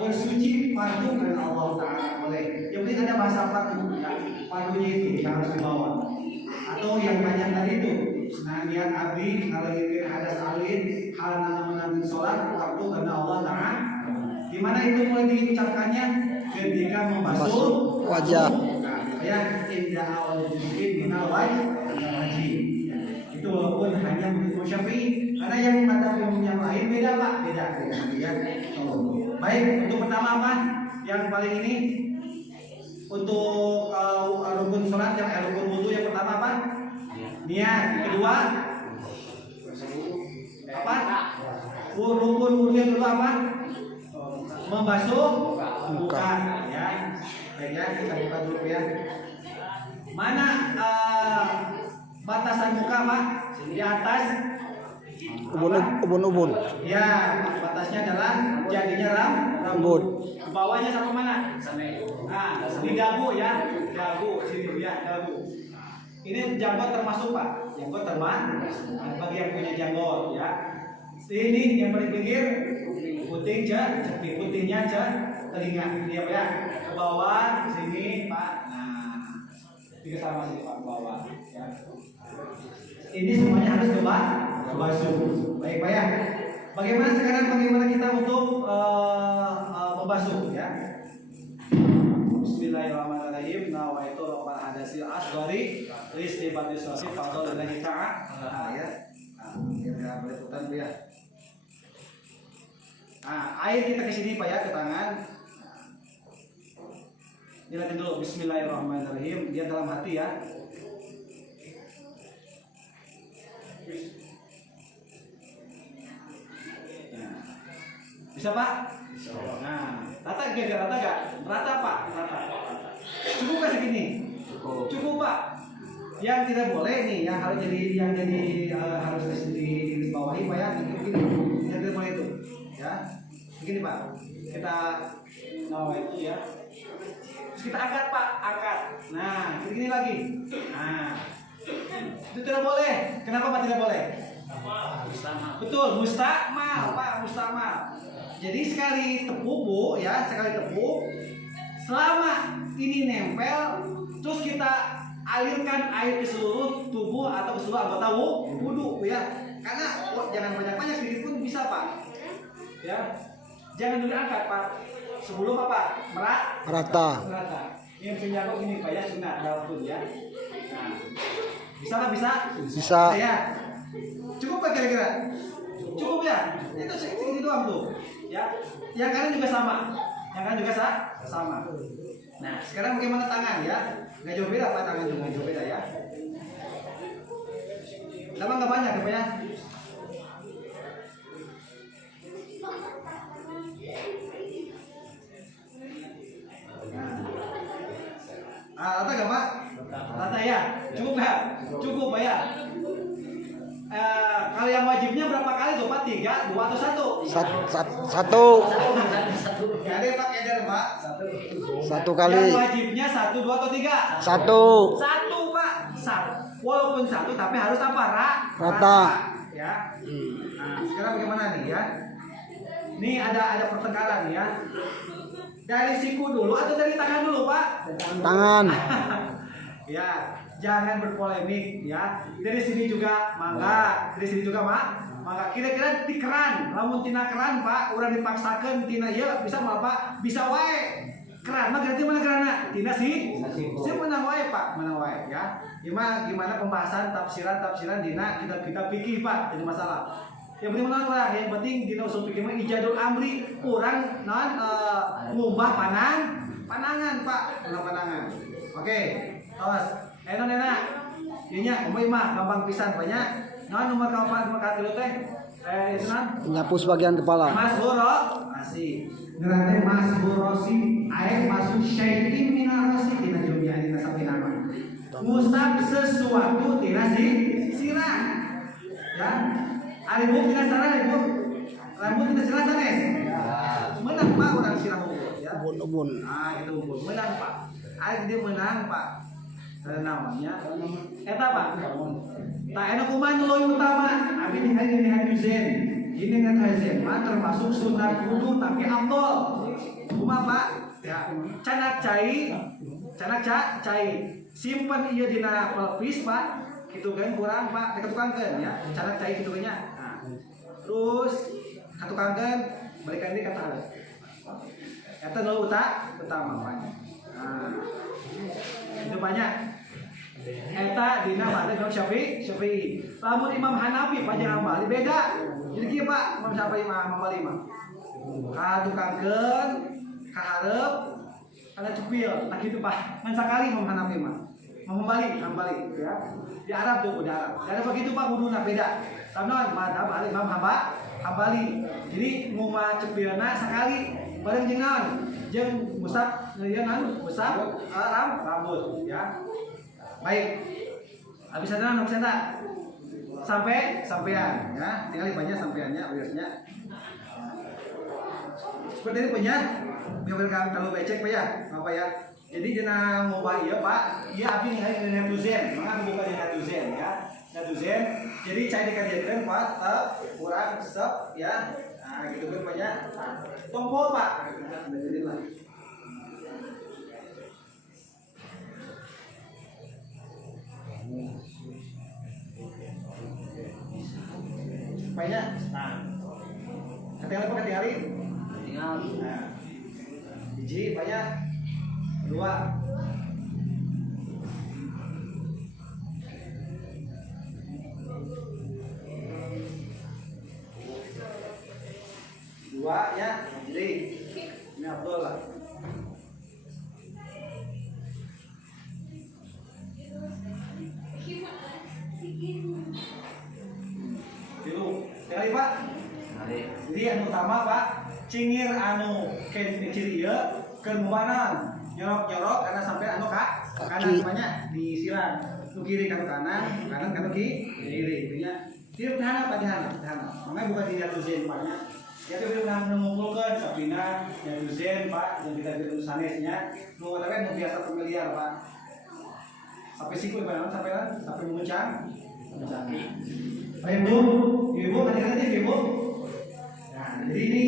bersuci fardu karena Allah Ta'ala boleh. Yang penting ada bahasa fardu ya. Fardunya itu yang harus dibawa. Atau yang banyak tadi itu. Nah, niat abdi ngalengkeun hadas alin hal menanggung sholat fardu karena Allah Ta'ala. Di mana itu mulai diucapkannya? Ketika membasuh wajah. Ya, indah awal juz'in minal wajhi. Itu walaupun hanya menurut Syafi'i, karena yang mata yang lain beda Pak, beda ya. Baik, untuk pertama apa? Yang paling ini untuk rukun sholat yang rukun wudu yang pertama apa? Niat. Kedua apa? Rukun wudu yang kedua apa? Membasuh muka ya. Baik ya, kita buka dulu ya. Mana batasan muka Pak? Di atas ubun. Ya, batasnya adalah jadinya rambut. Bawahnya sampai mana? Nah, di dagu ya, dagu sini ya, dagu. Ini janggut termasuk Pak, janggut termasuk. Bagi yang punya janggut ya. Ini yang paling pinggir puting cepi, putingnya telinga ini ya, ke bawah sini Pak. Nah, tiga sama sini Pak, ke bawah ya. Ini semuanya harus kebasuh. Baik Pak ya. Bagaimana kita untuk membasuh ya? Bismillahirrahmanirrahim. Nawaitu rafal hadasil asghari listibati sholati fadlillahi ta'ala ya. Nah, boleh putar ya. Nah, air kita ke sini Pak ya, ke tangan. Lihatin dulu, Bismillahirrahmanirrahim. Dia dalam hati ya. Nah, bisa Pak? Nah, rata gak? Rata Pak? Rata. Cukup gak segini? Cukup Pak. Yang tidak boleh nih, yang harus di bawahi Pak ya. Yang tidak boleh itu. Ya, begini Pak, kita itu ya, terus kita angkat Pak, angkat. Nah, begini lagi. Nah, itu tidak boleh. Kenapa Pak tidak boleh? Betul, mustakmal, Pak, mustakmal. Jadi sekali tepuk, Bu, ya, sekali tepuk, selama ini nempel, terus kita alirkan air ke seluruh tubuh atau ke seluruh anggota wudu, ya. Karena jangan banyak-banyak, sedikit pun bisa, Pak. Ya, jangan dulu angkat, Pak. Sebelum apa? Rata. Yang punya kok ini Pak ya, sunat dalam tuh ya. Nah, bisa lah, bisa. Bisa. Ya. Cukup Pak kira-kira? Cukup ya? Itu segini doang tuh. Ya. Yang kanan juga sama. Yang kanan juga sama. Nah, sekarang bagaimana tangan ya? Nggak jauh beda Pak, tangan juga nggak jauh beda ya. Tapi nggak banyak ya Pak ya. Rata gak Pak? Rata ya? Cukup gak? Cukup Pak ya? Kalau yang wajibnya berapa kali tuh Pak? 3, 2 atau 1? Satu. Gak ada Pak Eder Pak? Satu kali. Yang wajibnya 1, 2 atau 3? Satu. 1 Pak. Walaupun 1 tapi harus apa? Rata. Ya. Nah, sekarang bagaimana nih ya? Ini ada pertengkaran ya. Dari siku dulu atau dari tangan dulu Pak? Tangan. Ya, jangan berpolemik ya. Dari sini juga mangga, dari sini juga mangga. Kira-kira di keran, lamun tina keran Pak, udah dipaksakan tina ya bisa mah Pak, bisa wae. Keran mah ganti mana kerana? Tina sih menang wae Pak, menang wae ya. Gimana pembahasan tafsiran dina kita pikir Pak, jadi masalah. Yang penting menang lah, yang penting dina usul pikir mah ijadul amri, kurang ngubah panangan Pak, panangan. Oke. Awas, enak. Inya umum mah gampang pisan banyak. Nomor kapan nomor katilu teh? Itu Nyapu sebagian kepala. Mas Buro, asih. Ngerate Mas Burosi, air masuk syai'in minarasi tina jumia dina sapi nama. Ngusap sesuatu tina sirah. Ya. Alibu tina sarah, alibu. Rambut tina sirah sanes. Menang Pak orang sirah ya. Ubun. Ah, itu ubun. Menang Pak. Air dia menang Pak. Namanya eta Pak. Tak enak kumaha loy utama. Abi di hari Zen. Ini kan Zen mah termasuk sunat wudu tapi afdol. Kumaha Pak? Ya, canak cai. Simpen ieu dina pelpis Pak. Kitu kan kurang Pak, diketukangkeun ya. Canak cai kitu nya. Nah. Terus katukangkeun balikan deui ka tangan. Eta nu utama Pak. Nah. Itu banyak. Eta dina madzhab Syafi'i. Lamun Imam Hanafi Pak jeung Hambali beda. Jadi kieu Pak, Imam Syafi'i mah Hambali mah. Katukangkeun, kahareup, kana cepil. Nah kitu Pak. Ngan sakali Imam Hanafi mah. Hambali ya. Di Arab tuh udah Arab. Ada begitu Pak wuduna beda. Tamnon madzhab Imam Hambali. Jadi ngumah cepilna sakali bareng jeung naon? Jeung musab rambut ya. Baik. Habis ada sampean ya. Tinggal banyak sampeannya biasanya. Seperti ini punya biar kami terlalu becek Pak ya. Apa ya? Jadi dina ngubah ieu Pak. Ieu abdi ningali Natuzen. Mangga buka di Natuzen ya. Natuzen. Jadi cai dikajian Pak, kurang stop ya. Nah, gitu kan banyak. Tompol Pak. Jadilah. Banyak. Nah. Ketinggalan Pak ketinggalan. Tinggal. Nah. Biji banyak. 2. 2 ya. Jadi ini Abdul lah. Dulu. Sekali Pak. Jadi yang utama Pak, cingir anu ciri ieu keun mubanan. Nyorok karena sampai anu kanan banyak disiram. Nu kiri kan kanan kan kiri. Intinya dia tahan apa tahan. Makanya bukan dia tuzen Paknya. Ya itu bilang mengumpulkan Sabrina yang tuzen Pak yang kita bilang sanesnya. Nu tapi nu biasa familiar Pak. Sampai siku sampai menguncang. Baik Bu, Ibu adik-adik Ibu. Nah, jadi ini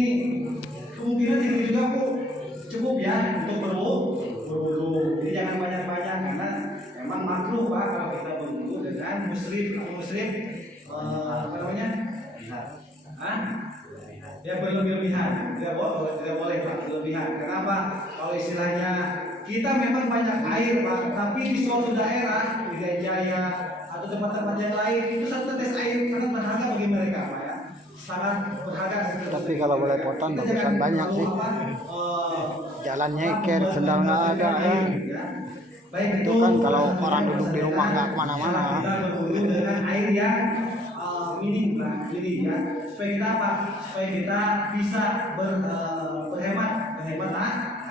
kemungkinan segini juga Bu cukup ya untuk berwudu. Jadi jangan banyak-banyak karena memang makruh Pak kalau kita berwudu dengan muslim apa namanya? Hah? Ya berlebihan, tidak boleh Pak berlebihan. Kenapa? Kalau istilahnya kita memang banyak air Pak, tapi di suatu daerah di Jaya atau tempat-tempat yang lain itu satu tetes air sangat berharga bagi mereka Pak ya, sangat berharga. Tapi kalau boleh potong bagusan banyak sih. Jalannya iker, sendal nggak ada ya. Baik Itu kan kalau orang duduk di rumah nggak kemana-mana. Kita berwudu dengan air yang minim lah, jadi ya supaya kita apa? Supaya kita bisa berhemat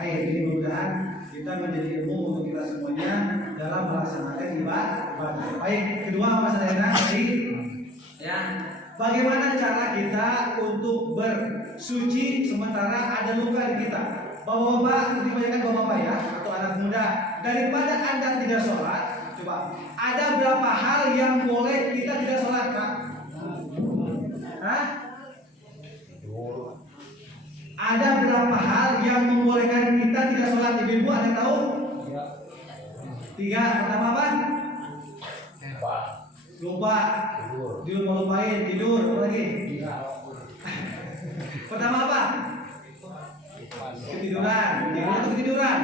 air. Ini mudah-mudahan kita menjadi ilmu untuk kita semuanya dalam melaksanakan ibadah. Baik, kedua apa saudara tadi? Ya, bagaimana cara kita untuk bersuci sementara ada luka di kita? Bapak-bapak, ini banyak bapak-bapak ya atau anak muda, daripada Anda tidak sholat, coba ada berapa hal yang boleh kita tidak sholat Kak? Hah? Ada berapa hal yang membolehkan kita tidak sholat? Ibu-ibu ada yang tahu? 3. Pertama apa? Lupa. Tidur mau lupain, tidur. Apa lagi? Pertama apa? Ketiduran. Ketiduran.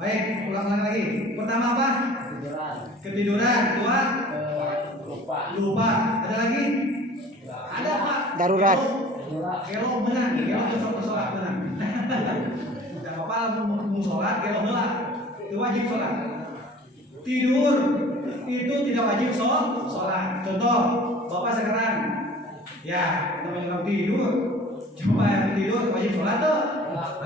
Baik, ulang lagi. Pertama apa? Ketiduran. Kedua? Lupa. Ada lagi? Ada Pak. Darurat. Kelo menang, kelo sholat menang. Tidak apa-apa mau sholat, kelo menang. Itu wajib sholat. Tidur itu tidak wajib sholat. Contoh, Bapak sekarang, ya teman-teman tidur, coba yang tidur wajib sholat tuh.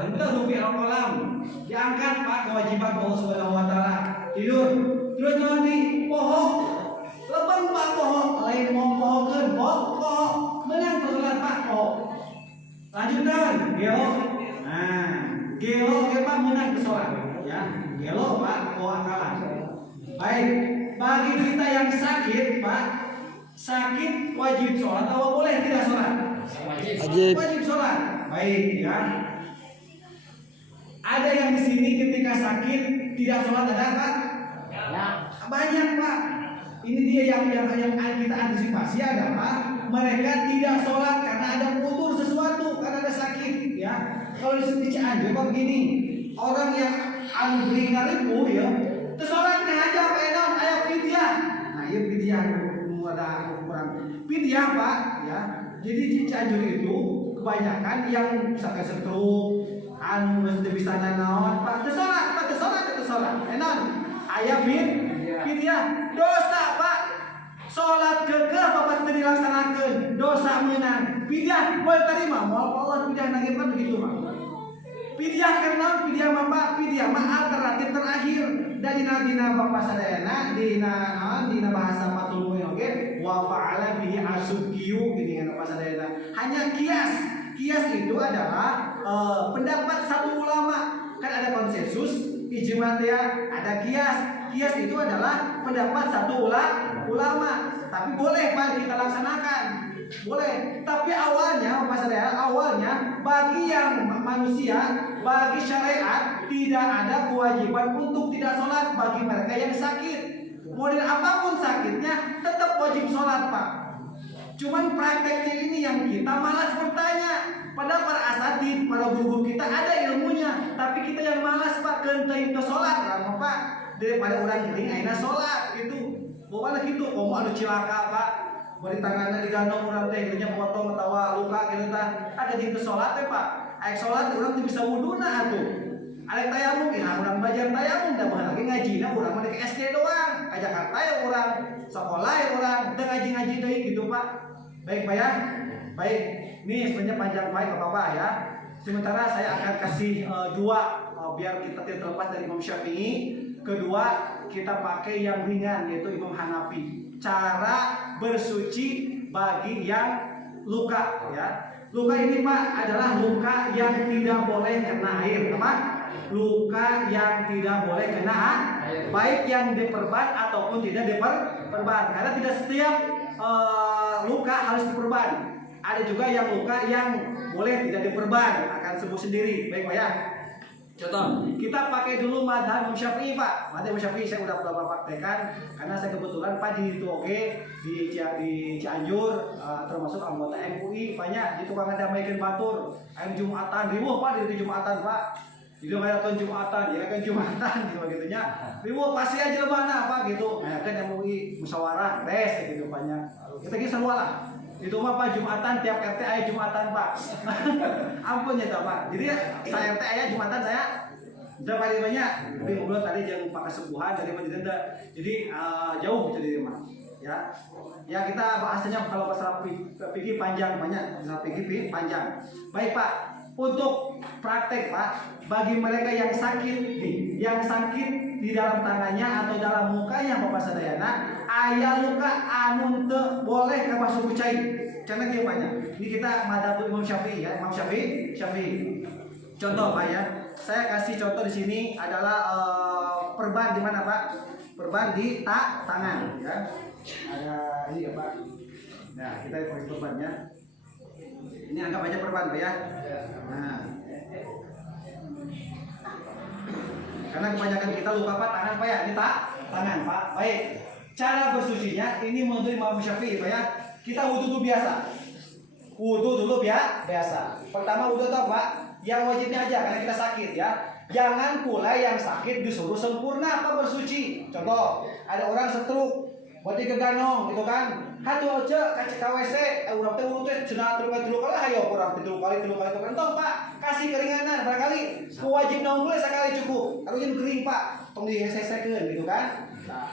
Itu rupi al-qalam, diangkat Pak kewajiban Allah Subhanahu Wa Taala. Tidur, terus nanti pohon, leban Pak pohon, lain mau pohon, menang sholat Pak pohon. Lanjutkan, gelo, nah gelo Pak menang sholat, ya gelo Pak pohon akalan. Baik, bagi kita yang sakit Pak, sakit wajib sholat atau boleh tidak sholat? Wajib sholat. Baik ya. Ada yang di sini ketika sakit tidak sholat ada Pak? Ya. Banyak Pak. Ini dia yang kita antisipasi adalah mereka tidak sholat karena ada putur sesuatu, karena ada sakit ya. Kalau di sini Cianjur Pak begini, orang yang beri ngaripu ya, tersolatnya aja Pak Enon, ayo fidyah. Nah ya fidyah ada ukuran fidyah Pak ya. Jadi di Cianjur itu kebanyakan yang misalkan stroke, mesti bisa nanaon Pak, tersolat. Enon, ayo fidyah. Dosa Pak, sholat kekeh Bapak tidak dilaksanakan, dosa menang. Fidyah boleh terima, mau Allah fidyah nangis begitu Pak. Fidyah karena fidyah Bapak, fidyah alternatif terakhir dari dina Bapak sadayana dina bahasa matulung oke wa fa'ala bihi asubkiyu gini kan Bapak sadayana. Hanya kias itu adalah pendapat satu ulama, kan ada konsensus ijma ya, ada kias itu adalah pendapat satu ulama, tapi boleh Pak kita laksanakan, boleh. Tapi awalnya bagi yang manusia, bagi syariat tidak ada kewajiban untuk tidak sholat bagi mereka yang sakit. Model apapun sakitnya tetap wajib sholat Pak. Cuman prakteknya ini yang kita malas bertanya. Padahal para asatid, para guru kita ada ilmunya, tapi kita yang malas Pak kenteng ke sholat kan Pak. Daripada orang gering aina sholat gitu. Bawa gitu, komo anu cilaka Pak. Beri tangannya digandong orang teh nya potong atawa luka gitu tah. Ada di sholat teh Pak. Aek sholat orang tuh bisa wuduna atuh. Ada tayamum, ya orang belajar tayamum dah bahan lagi ngajina orang mah ke SD doang. Ka Jakarta ya orang, sekolah ya orang, teu ngaji-ngaji deui gitu Pak. Baik Pak ya. Baik. Ini sebenarnya panjang baik apa-apa ya. Sementara saya akan kasih dua biar kita tidak terlepas dari Imam Syafi'i. Kedua, kita pakai yang ringan yaitu Imam Hanafi. Cara bersuci bagi yang luka ya. Luka ini Pak adalah luka yang tidak boleh kena air. Apa? apa? Luka yang tidak boleh kena baik yang diperban ataupun tidak diperban. Karena tidak setiap luka harus diperban. Ada juga yang luka yang boleh tidak diperban, akan sembuh sendiri. Baik Pak ya. Contoh, kita pakai dulu madhab Imam Syafi'i Pak. Madhab Imam Syafi'i saya udah pernah praktekkan karena saya kebetulan Pak di Tuoge di Cianjur termasuk anggota MUI banyak di tukang damaikan batur. Ayam Jumatan ribuh Pak di Jumatan Pak. Jadi kayak Jumatan ya kan Jumatan gitu gitunya. Ribuh pasti aja mana Pak gitu. Nah, kan MUI musyawarah des gitu banyak. Kita kisah lah. Itu mah Pak Jumatan tiap RT ayah Jumatan Pak. Ampun ya Pak. Jadi saya RT ayah Jumatan saya udah paling banyak. Tapi ngobrol tadi jangan pakai kesembuhan dari denda. Jadi jauh jadi mah. Ya kita bahasanya kalau masalah fikih panjang banyak, masalah fikih panjang. Baik Pak, untuk praktek Pak, bagi mereka yang sakit di dalam tangannya atau dalam mukanya Bapak Sadayana, aya luka anu teu boleh masuk kucai. Karena dia banyak. Ini kita madhab Imam Syafi'i ya, Imam Syafi'i. Contoh Pak ya, saya kasih contoh di sini adalah perban di mana Pak? Perban di tangan ya. Ada ini ya Pak. Nah, kita pakai perbannya. Ini anggap aja perban Pak ya. Nah. Karena kebanyakan kita luka Pak tangan Pak ya. Ini tangan Pak. Baik. Cara bersucinya ini menurut Imam Syafi'i Pak ya. Kita wudhu dulu biasa. Wudhu dulu biasa. Pertama wudhu tau Pak, yang wajibnya aja karena kita sakit ya. Jangan pula yang sakit disuruh sempurna apa bersuci. Contoh, ada orang stroke, buat digeganong gitu kan. Hatu aja kaca KWC, urang teh wudhu teh cenah 3 kali hayo kurang 3 kali tong Pak, kasih keringanan barangkali wajib naon boleh sekali cukup. Kalau jeung kering Pak, tong dihesesekeun gitu kan. Nah,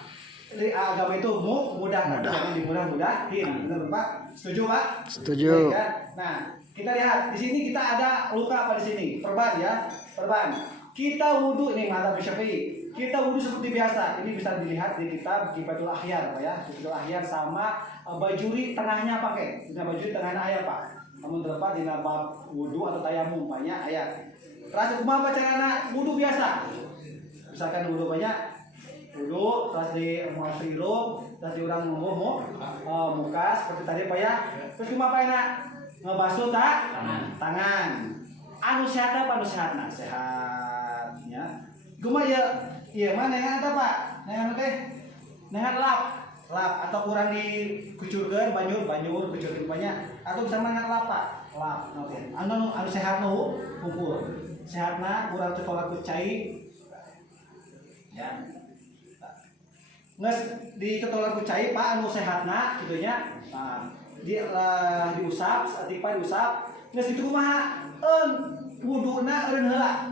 dari agama itu mudah. Jangan dimudah-mudahin. Benar Pak? Setuju Pak? Setuju. Ya, nah, kita lihat di sini kita ada luka apa di sini? Perban ya, perban. Kita wudhu nih madhab Syafi'i. Kita wudhu seperti biasa. Ini bisa dilihat di kitab Kifatul Ahyar Pak ya. Kifatul Ahyar sama bajuri tengahnya pakai. Nah, bajuri tengahnya ayat Pak. Namun terdapat di bab wudhu atau tayamum banyak ayat. Terus kumaha carana wudhu biasa? Misalkan wudhu banyak wudhu, terus di muasrirum, terus di urang muka seperti tadi Pak ya. Terus kumaha enak? Ngebasuh tangan. Anu sehat apa anu sehatna? Sehat ya. Kumaha ya? Iya mana yang ada Pak? Yang teh nengan lap atau kurang dikucurkeun banjur kucurkeun banyak atau bisa mangan lap Pak. Lap anu sehat nu kumpul. Sehatna kurang cocolat ku cai. Ya. Nges di cocolat ku cai Pak anu sehatna kitu nya. Nah, diusap, satipa diusap. Nges kitu kumaha? Wuduna eureun heula.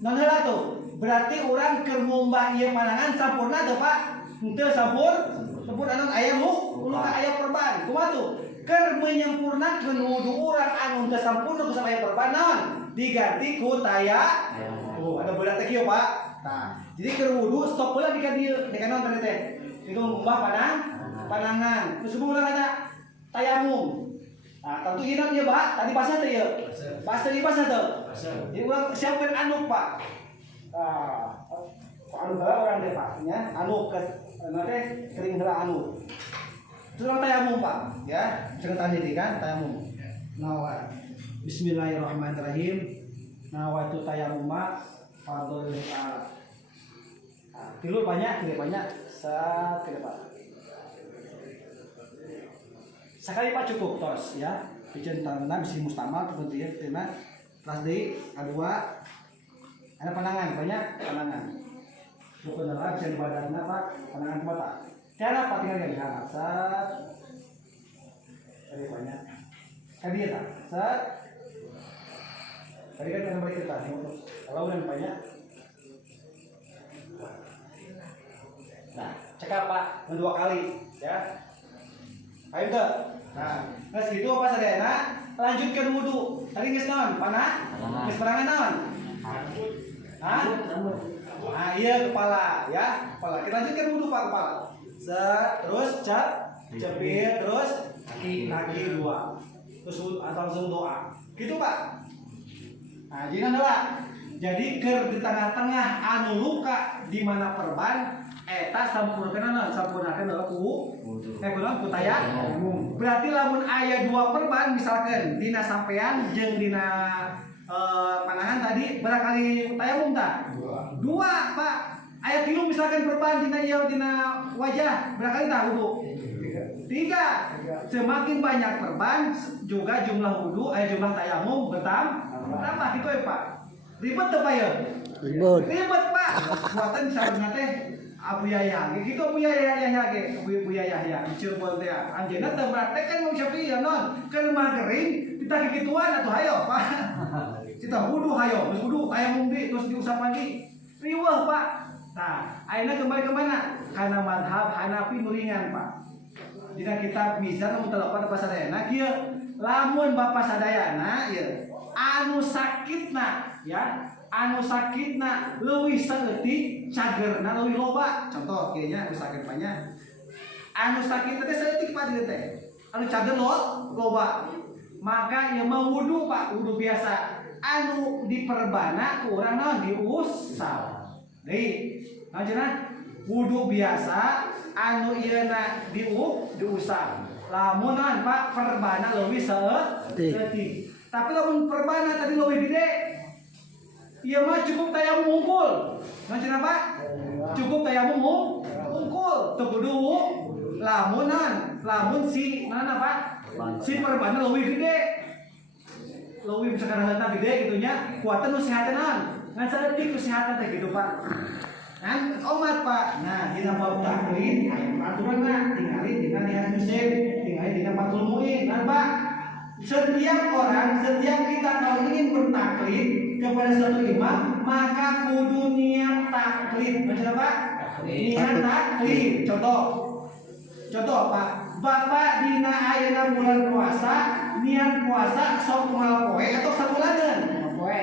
Naon heula tuh? Berarti orang keur ngumbah ieu panangan sampurna teu Pak? Henteu sampur anu aya luka aya perban. Kumaha tuh? Keur menyempurnakeun wudu urang anu teu sampurna ku aya perban naon? Diganti ku tayamum. Ada berat teh kieu Pak. Nah, jadi keur wudu stop heula di ka dieu. Di kana tadi teh. Itu ngumbah panangan. Terus urang ada tayamum. Nah, tentu ieu Pak. Tadi basah teh ieu. Basah teu? Jadi urang siapkeun anduk Pak. Anu heula urang teh Pak nya, anu ke teh kering heula anu. Terus urang tayamum Pak, ya. Cerita tadi kan tayamum. Nawa. Bismillahirrahmanirrahim. Nawaitu tayamum fardhu tilu banyak. Tidak Pak. Sekali Pak cukup tos ya. Bikin tangan bisi mustamal kemudian tina kelas deui kadua ada panangan banyak panangan. Bukan adalah bisa badanna Pak panangan mata. Cara Pak tinggal di hana sat. Tadi banyak. Tadi ya tak? Sat. Tadi kan yang balik kita kalau udah banyak. Nah, cekap Pak dua kali ya. Ayo tuh. Nah, terus gitu apa sadayana? Lanjutkan wudu. Tadi geus naon? Geus parangan naon? Hah? Nah, iya kepala ya. Kepala. Kita lanjutkan wudu Pak kepala. Terus cepit terus kaki dua. Terus atau langsung doa. Gitu Pak. Nah, jangan doa. Jadi keur di tengah-tengah anu luka di mana perban eta sampurnakeun ku kunaon ku tayamum. Berarti lamun aya 2 perban misalkan dina sampean jeung dina panangan tadi barangkali tayamum tah? 2, Pak. Aya 3 misalkan perban dina ieu dina wajah barangkali tah wudu. 3. Semakin banyak perban juga jumlah wudu jumlah tayamum bertambah gitu ya Pak. Ribet tuh Pak ya? Ribet Pak. Buatan sarana teh Abu Yahya gitu Abu Yahya ge Abu Yahya di Cirebon teh anjeunna teh praktek kan Imam Syafi'i ya non keur mah gering kita kikituan atuh hayo Pak. Kita wudu hayo geus wudu tayamum di terus diusap mandi riweuh Pak. Nah ayeuna kembali ke mana? Kana mazhab Hanafi nu ringan Pak. Dina kitab Mizan nu telepan pasadayana kieu lamun Bapak sadayana ieu anu sakitna ya anu sakitna leuwih saeutik cagerna leuwih loba contoh kieu nya anu sakit banyak anu sakitna teh saeutik Pak dieu teh anu cager loba maka ieu mah wudu Pak wudu biasa anu diperbana ku urang naon diusap deui ngajenna wudu biasa anu ieuna diusap lamun Pak perbana leuwih saeutik tapi lamun perbana tadi leuwih gede ieu mah cukup tayamum hungkul ngajenna Pak cukup tayamum hungkul teu kudu lamun si mana Pak si perbana leuwih gede leuwih misalkan harta gede gitunya kuatan nu sehatenan ngan saeutik kesehatan teh gitu Pak kan omat Pak. Nah dina bab taklid aturanna tingali dina niat muslim tingali dina fatul muin nah Pak setiap kita kalau ingin bertaklid kepada suatu imam maka kudu niat taklid macam apa? Niat taklid contoh Pak Bapak dina ayeuna bulan puasa niat puasa sok kumaha poe atau sabulaneun poe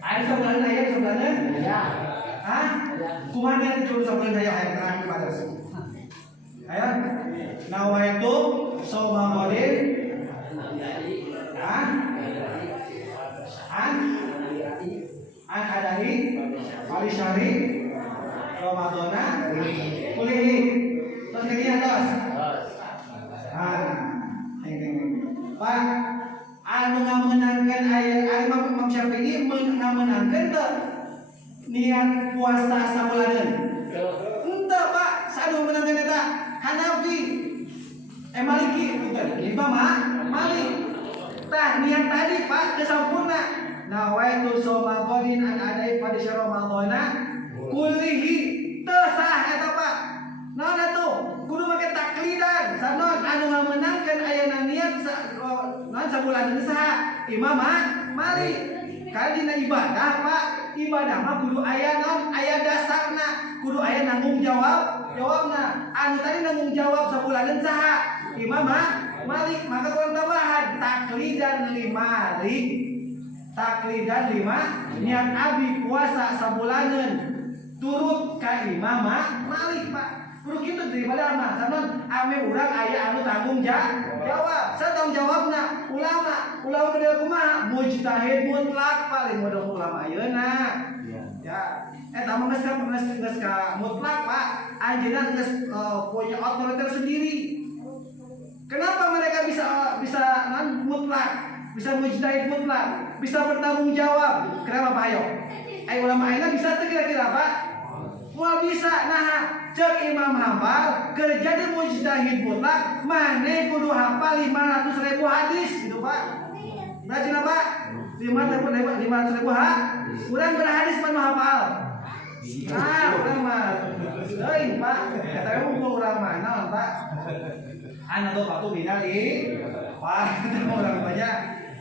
aya sabulaneun aya sabulaneun ya kumaha niat itu sabulaneun aya terang kepada aya nawaitu Somagodin an hadahi Alishari Ramadana kulihi terus kalian terus Pak anu ngamenangkan ayat Imam Syafi'i ngamenangkan tuh niat puasa sabulaneun henteu Pak sadu menangkan eta Hanafi Maliki bukan Imam Malik tah niat tadi Pak kesampurna nawaitu somagodin an adai pada syahr Ramadana kullihi teu sah eta Pak naon atuh kudu make taklidan sanon anu ngamenangkeun ayeuna niat naon sabulaneun saha Imam Malik kana dina ibadah Pak ibadah mah kudu aya naon aya dasarna kudu aya nanggung jawabna anu tadi nanggung jawab sabulaneun saha Imam Malik maka kurang tambahan taklidan lima niat abi puasa sabulaneun turut ka Imam Malik Pak kudu kitu daripada mah sanon ame urang aya anu tanggung jawab satanggung jawabna ulama model kumaha mujtahid mutlak paling model ulama ayeuna ya eta mah geus ka mutlak Pak anjeunna geus punya otoritas sendiri. Kenapa mereka bisa mutlak, bisa mujtahid mutlak, bisa bertanggung jawab? Kenapa Pak Ayo? Ayo ulama ayeuna bisa teh kira-kira Pak? Moal bisa. Nah, cek Imam Hambal kerja di mujtahid mutlak, mane kudu hafal 500.000 hadis gitu Pak. Berarti apa? 500.000 kurang berhadis mana hafal? Urang mah. Euy Pak, eta mah urang mah naon Pak? Anak tuh patuh binali, wah kita orang banyak.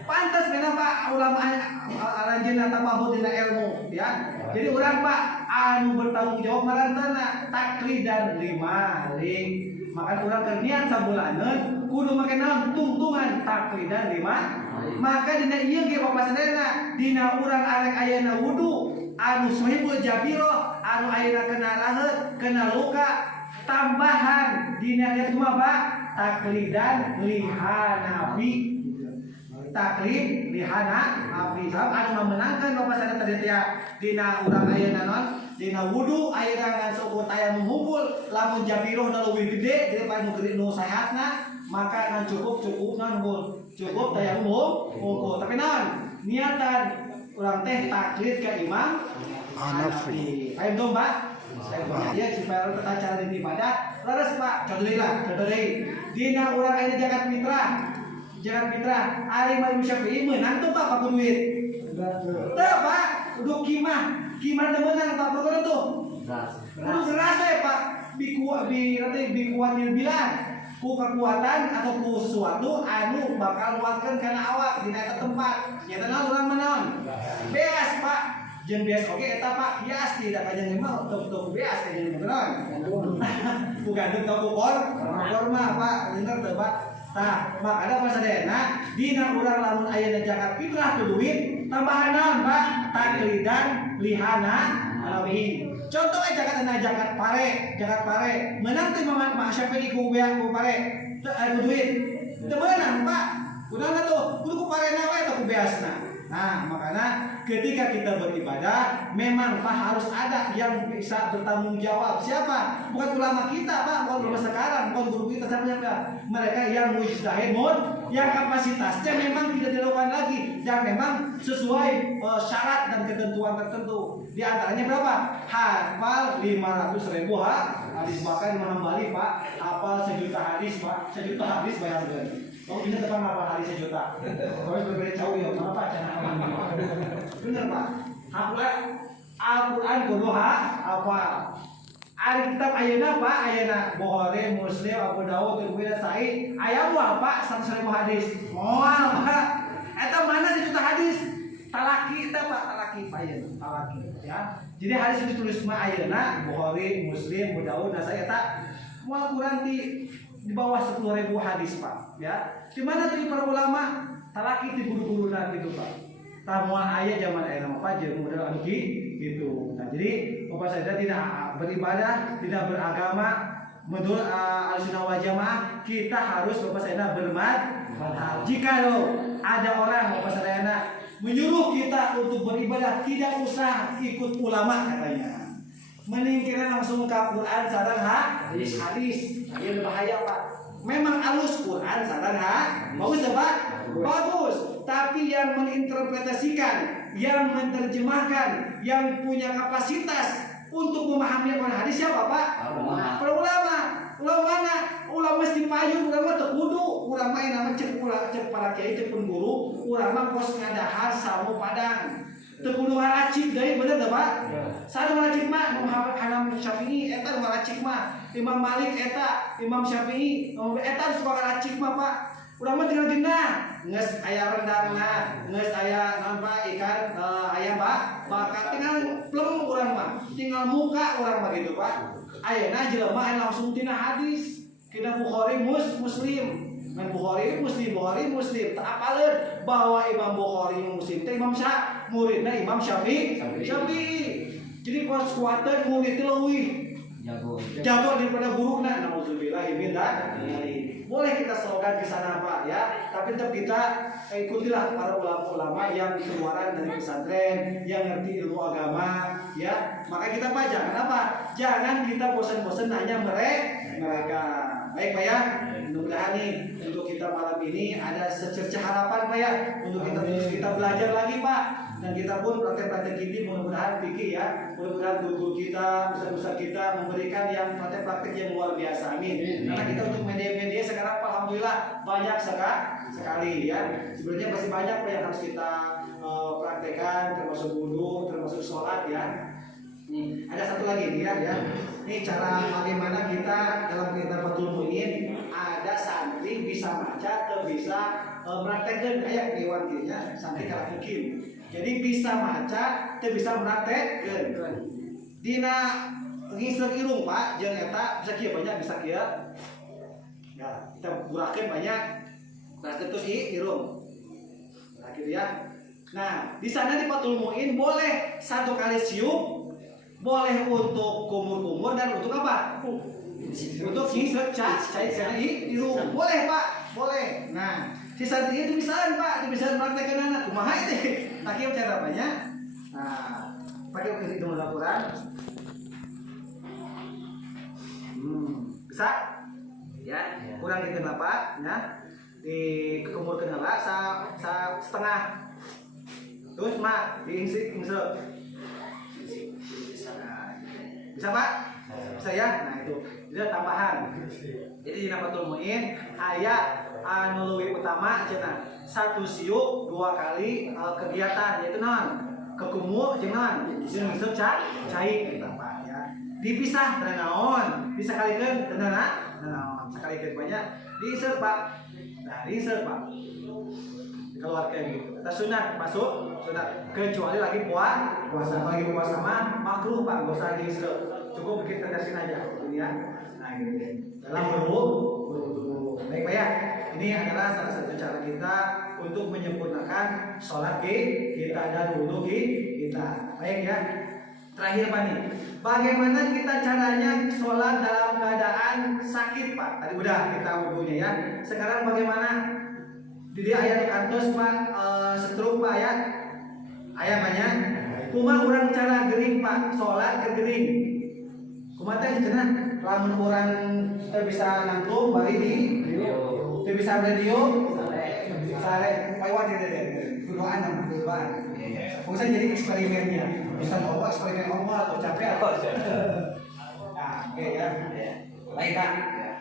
Pantas benar Pak ulama aranjeun tambahu dina ilmu, ya. Jadi orang Pak anu bertanggung jawab marantana taklid dan limalik. Maka orang kernian sabulaneun kudu make naon tungtungan taklid dan limalik. Maka dina ieu ge Bapak sadayana dina urang arek ayeuna wudu anu sahibul jabiro anu ayeuna kena raheut kena luka tambahan dina ieu kumaha Pak taklidan lihanafi taklid lihana abdi sahab anu memenangkan bapak sadaya tadi teh dina urang ayeuna non dina wudu ayeuna ngan sok taya mengumpul lamun jabiroh na leuwih gede daripada nu gede nu sehatna maka akan cukup nanggur cukup tayang umum tapi non niatan orang teh taklid ke Imam Hanafi ayo dong Pak ya supaya kita cara ibadah laras Pak contoh dina orang ayeuna jagat mitra ari Imam Syafi'i meunang tuh Pak pakai duit teu Pak kudu kimah teu meunang Pak perkara tuh kudu keras Pak bikuatil bilang ku kekuatan atau ku sesuatu anu bakal luatkan karena awak di tempat nyata urang menon beas Pak jeung beas oke eta Pak bias tidak kajeng mah untuk beas kajeng menon ku gandeng ka bukor mah Pak bener teu Pak tah makana pasadena dina urang lamun ayeuna zakat fitrah tu duit tambahan naon Pak taklidan lihana alawihi. Contoh zakat pare menang teh Imam Syafi'i ku pare teu duit teu meunang Pak kunaon atuh kudu ku parena wae teh ku beasna. Nah makanya ketika kita beribadah memang Pak harus ada yang bisa bertanggung jawab. Siapa? Bukan ulama kita Pak, bukan ulama sekarang, bukan guru kita siapa mereka yang mujtahid yang kapasitasnya memang tidak dilakukan lagi dan memang sesuai syarat dan ketentuan tertentu. Di antaranya berapa? Hafal 500.000 hadis, bahkan Imam Hambali Pak hafal 1 juta hadis Pak, 1 juta hadis bayarkan. Oh kita tekan hafal hadis 1 juta. Kalau berbeda jauh ya kenapa jangan hafal. Bener Pak. Hafal Al-Qur'an kudu hafal. Ari kitab ayeuna Pak, ayeuna Bukhari, Muslim, Abu Dawud, Tirmidzi, Sahih, aya moal Pak 100.000 hadis. Moal Pak. Eta mana 1 juta hadis? Talaki teh Pak, talaki ayeuna, talaki ya. Jadi hadis yang ditulis mah ayeuna Bukhari, Muslim, Abu Dawud, Nasai eta moal kurang di bawah 10.000 hadis Pak, ya. Di mana tuh para ulama talaki di guru-guruna gitu Pak. Tah moal aya zaman ayeuna mah Pak jeung model anu gitu. Nah, jadi Bapak saya tidak beribadah, tidak beragama menurut Ahlussunnah wal Jamaah, kita harus Bapak saya bermadhab. Jika ada orang Bapak saya menyuruh kita untuk beribadah, tidak usah ikut ulama katanya. Mending kita langsung ke Quran sareng hadis. Ini bahaya Pak. Memang alus Quran sareng bagus ya Pak? Bagus. Tapi yang menginterpretasikan, yang menerjemahkan, yang punya kapasitas untuk memahami Al-Quran hadis siapa Pak? Para ulama. Ulama mana? Ulama mesti payung, ulama teu kudu. Ulama yang nama cek para kiai cek pun guru, ulama kos ngadahar samu padang. Teu kudu ngaracik deui bener teu Pak? Sareng ngaracik mah Imam Hanafi Syafi'i eta ngaracik mah, Imam Malik eta, Imam Syafi'i eta suka ngaracik mah Pak. Ulama tinggal genah, nges aya rendangna, nges aya nampa ikan ayam bakar tinggal plem urang mah, tinggal muka urang mah gitu Pak. Ayeuna jelema aya langsung tina hadis, kita Bukhari Muslim. Men Bukhari Muslim tak apaleun bahwa Imam Bukhari Muslim teh Imam muridna Imam Syafi'i. Jadi kuatkeun murid teh leuwih jago daripada guruna. Nauzubillah min dzalik. Boleh kita slogan di sana Pak ya, tapi tetap kita ikutilah para ulama-ulama yang keluaran dari pesantren, yang ngerti ilmu agama ya. Maka kita Pak jangan kita bosan-bosan hanya mereka. Baik Pak ya, mudah-mudahan nih untuk kita malam ini ada secercah harapan Pak ya, untuk kita belajar lagi Pak. Dan kita pun praktek-praktek ini mudah-mudahan pikir ya, mudah-mudahan guru kita, ustaz-ustaz kita memberikan yang praktek-praktek yang luar biasa, amin. Karena kita untuk media-media sekarang alhamdulillah banyak sekali ya. Sebenarnya masih banyak yang harus kita praktekkan, termasuk wudu, termasuk sholat ya. Nih ada satu lagi nih ya. Ini cara bagaimana kita dalam kitab Fathul Mu'in ada santri bisa baca atau bisa praktekkan kayak diwakilnya santri kalau mungkin. Jadi bisa baca, teu bisa praktekkeun. Dina ngiseur irung Pak, jeung eta bisa kieu banyak bisa kieu. Ya, kita gurakeun banyak. Nah, terus irung. Nah, gitu ya. Nah, di sana di Fathul Mu'in boleh 1 kali siup, boleh untuk kumur-kumur dan untuk apa? Untuk ngiseur irung. Boleh Pak, boleh. Nah, si santri itu bisa Pak, bisa praktekkan anak. Kumaha itu? Pakai cara banyak. Nah, pakai hitung Al-Quran. Bisa? Ya, kurang dikeun apa? Ya, dikemurkeun heula setengah. Terus mak diinsik insep. Bisa Pak? Bisa ya? Nah itu tambahan. Jadi di Nafatul Muin ayat anu leuwih utama cenah 1 siuk 2 kali kegiatan yaitu naon? Kekumur jeung naon? Jeung insep cai kita Pak ya. Dipisah teh naon? Disakalikeun teh naon? Sakalikeun banyak diinsep Pak. Nah, diinsep Pak. Keluarga gitu. Kita sunat masuk sunat kecuali lagi puasa lagi puasa mah makruh Pak, enggak usah diinsep. Cukup kita tegasin aja ya. Nah, gitu. Dalam berwudu. Baik Pak ya. Ini adalah salah satu cara kita untuk menyempurnakan sholat kita dan wudu kita. Baik ya. Terakhir Pak nih. Bagaimana kita caranya sholat dalam keadaan sakit Pak? Tadi udah kita wudunya ya. Sekarang bagaimana? Jadi ayat kantos Pak setruk Pak ya. Ayat banyak. Kumaha urang cara gering Pak, sholat ke gering. Kumaha teh cenah lamun urang teu bisa nangtung bari di teu bisa radio sare lewat doaan doaan. Bisa jadi eksperimennya. Bisa Allah eksperimen Allah atau capek atau nah, oke ya. Baik Pak.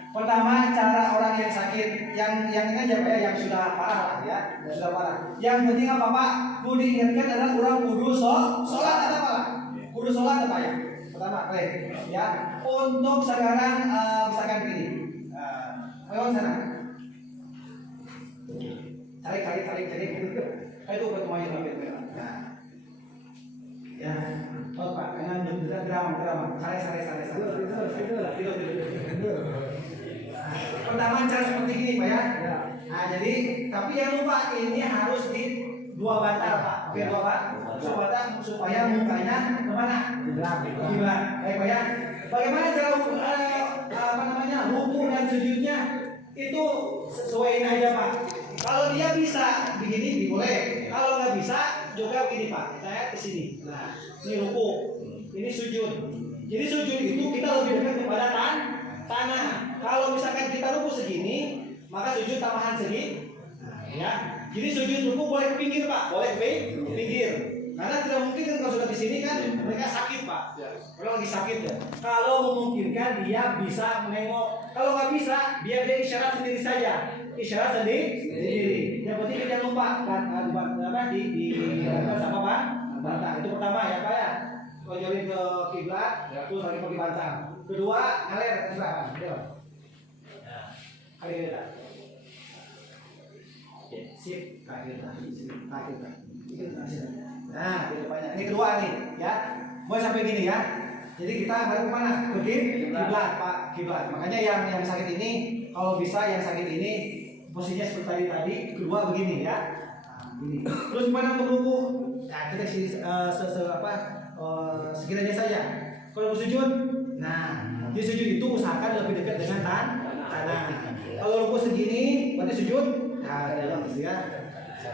Pertama cara orang yang sakit yang ini aja Pak ya, yang sudah parah lah ya, yang sudah parah. Yang penting apa Pak? Kudu diingatkan adalah orang kudu sholat ada apa lah? Kudu sholat apa ya? Pertama, ya. Untuk sekarang misalkan begini, lewat sana. Cari itu pertemuan yang nah, ya. Oh Pak, dengan drama. Sare. Pertama cara seperti ini Pak ya. Nah jadi tapi jangan lupa ini harus di 2 bantal Pak. Oke 2 bantal supaya mukanya kemana? Kiblat. Baik Pak ya. Bagaimana cara ruku dan sujudnya itu sesuaiin aja Pak. Kalau dia bisa begini boleh. Kalau nggak bisa juga begini Pak. Saya ke sini. Nah ini ruku, ini sujud. Jadi sujud itu kita lebih dekat kepada tanah. Kalau misalkan kita ruku segini, maka sujud tambahan segini. Ya. Jadi sujud ruku boleh ke pinggir Pak, boleh ke pinggir. Karena tidak mungkin kan kalau sudah di sini kan mereka sakit Pak. Kalau lagi sakit ya. Kalau memungkinkan dia bisa menengok. Kalau nggak bisa, dia isyarat sendiri saja. Isyarat sendiri. Yang penting jangan lupa di sama Pak. Bantah. Itu pertama ya Pak ya. Konjolin ke kiblat, terus lagi pergi bantah. Kedua, ngalir ke kiblat. Kali ini tak. Sip, kaki. Nah, di depannya. Ini kedua nih, ya. Mau sampai gini ya. Jadi kita baru kemana? Ke kiblat, Pak. Kiblat. Makanya yang sakit ini, kalau bisa yang sakit ini posisinya seperti tadi, kedua begini ya. Nah, begini. Terus gimana untuk ruku? Nah, kita sekiranya saja. Kalau sujud, nah di sujud itu usahakan lebih dekat dengan tanah. Kalau ruku segini, berarti sujud. Nah, dalam ya.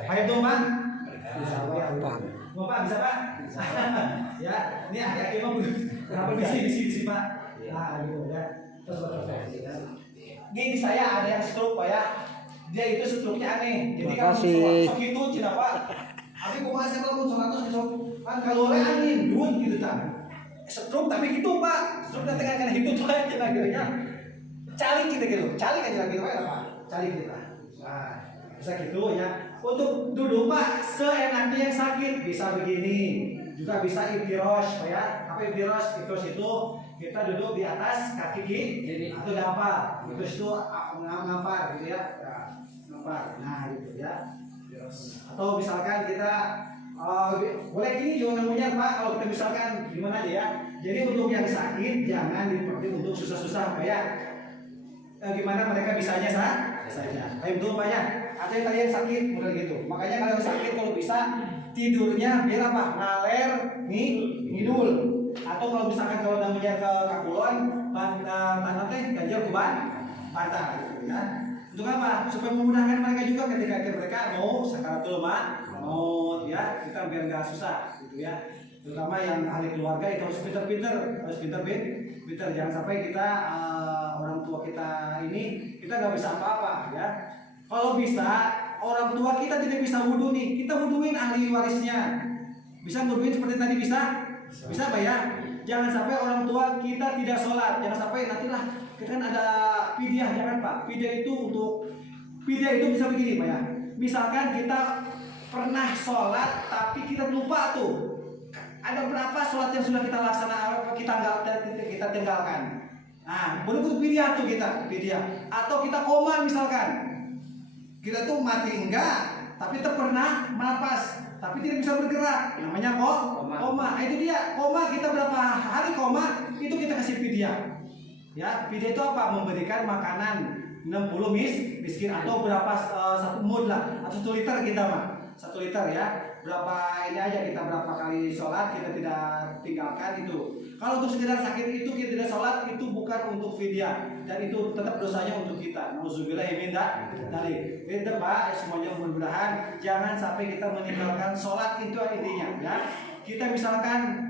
Ayo tuh Pak. Bisa Pak. Mau Pak bisa Pak? Ya, ini agak emang kenapa bisi Pak? Nah, gitu ya. Terus ini saya ada yang stroke Pak ya. Dia itu stroke-nya aneh. Jadi kalau sok itu cina Pak. Tapi kumaha saya kalau 100 kan kalau angin duit gitu kan. Stroke tapi gitu Pak. Stroke nanti kan hidup aja cina gitu ya. Calik kita gitu. Calik aja gitu Pak. Calik kita. Nah, bisa gitu ya. Untuk duduk Pak, seenaknya yang sakit bisa begini, juga bisa iftirosh, ya. Apa iftirosh? Iftirosh itu kita duduk di atas kaki kiri atau dampar. Iftirosh itu ngampar, gitu ya. Ngampar, nah gitu ya. Atau misalkan kita boleh gini juga namanya Pak. Kalau kita misalkan gimana aja ya. Jadi untuk yang sakit jangan dipakai untuk susah-susah, Pak ya. Gimana mereka bisanya saja. Kayak betul Pak ya. Ada yang tadi yang sakit model gitu. Makanya kalau sakit kalau bisa tidurnya biar apa? Ngaler ngidul. Atau kalau misalkan kalau namanya ke kakulon tanah teh ganjil ke bantal gitu ya. Untuk apa? Supaya memudahkan mereka juga ketika mereka mau sakaratul maut ya, kita biar nggak susah gitu ya. Terutama yang ahli keluarga itu harus pinter, jangan sampai kita orang tua kita ini kita nggak bisa apa-apa ya. Kalau bisa orang tua kita tidak bisa wudhu nih, kita wudhuin ahli warisnya. Bisa wudhuin seperti tadi bisa Pak ya. Jangan sampai orang tua kita tidak sholat, jangan sampai nantilah kita kan ada fidyah, jangan Pak. Fidyah itu bisa begini Pak ya. Misalkan kita pernah sholat tapi kita lupa tuh. Ada berapa sholat yang sudah kita laksanakan kita tinggalkan. Nah, baru fidyah tuh kita fidyah. Atau kita koma misalkan. Kita tuh mati enggak, tapi kita pernah melepas, tapi tidak bisa bergerak. Namanya koma. Itu dia koma, kita berapa hari koma itu kita kasih fidyah. Ya, fidyah itu apa? Memberikan makanan 60 miskin atau berapa satu mud lah atau 1 liter kita mah. 1 liter ya. Berapa ini aja kita berapa kali sholat kita tidak tinggalkan itu. Kalau untuk sekedar sakit itu kita tidak sholat itu bukan untuk fidyah dan itu tetap dosanya untuk kita. Nauzubillah min dzalik. Itu Pak semuanya mudah-mudahan jangan sampai kita meninggalkan sholat itu intinya ya. Kita misalkan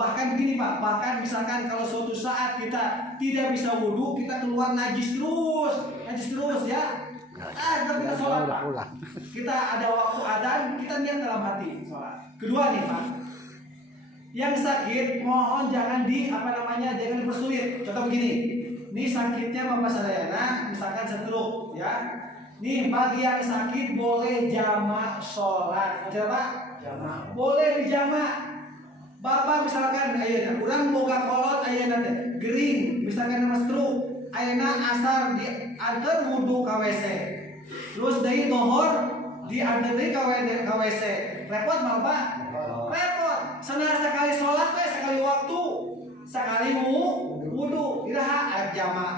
bahkan begini Pak, bahkan misalkan kalau suatu saat kita tidak bisa wudhu kita keluar najis terus ya. Kita sholat Pak. Kita ada waktu adzan, kita niat dalam hati sholat. Kedua nih Pak, yang sakit mohon jangan jangan dipersulit. Contoh begini, ini sakitnya Bapak Sadayana, misalkan stroke ya. Nih bagi yang sakit boleh jamak sholat, coba jamak. Boleh dijamak. Bapak misalkan ayeuna urang boga kolot ayeuna teh gering, misalkan nama stroke, ayeuna asar diantar wudu ka WC. Terus dari dohor diantar deui ka WC. Repot mah Pak? Repot. Sana sekali sholat teh sekali waktu, sekali wudu. Iraha arek jamak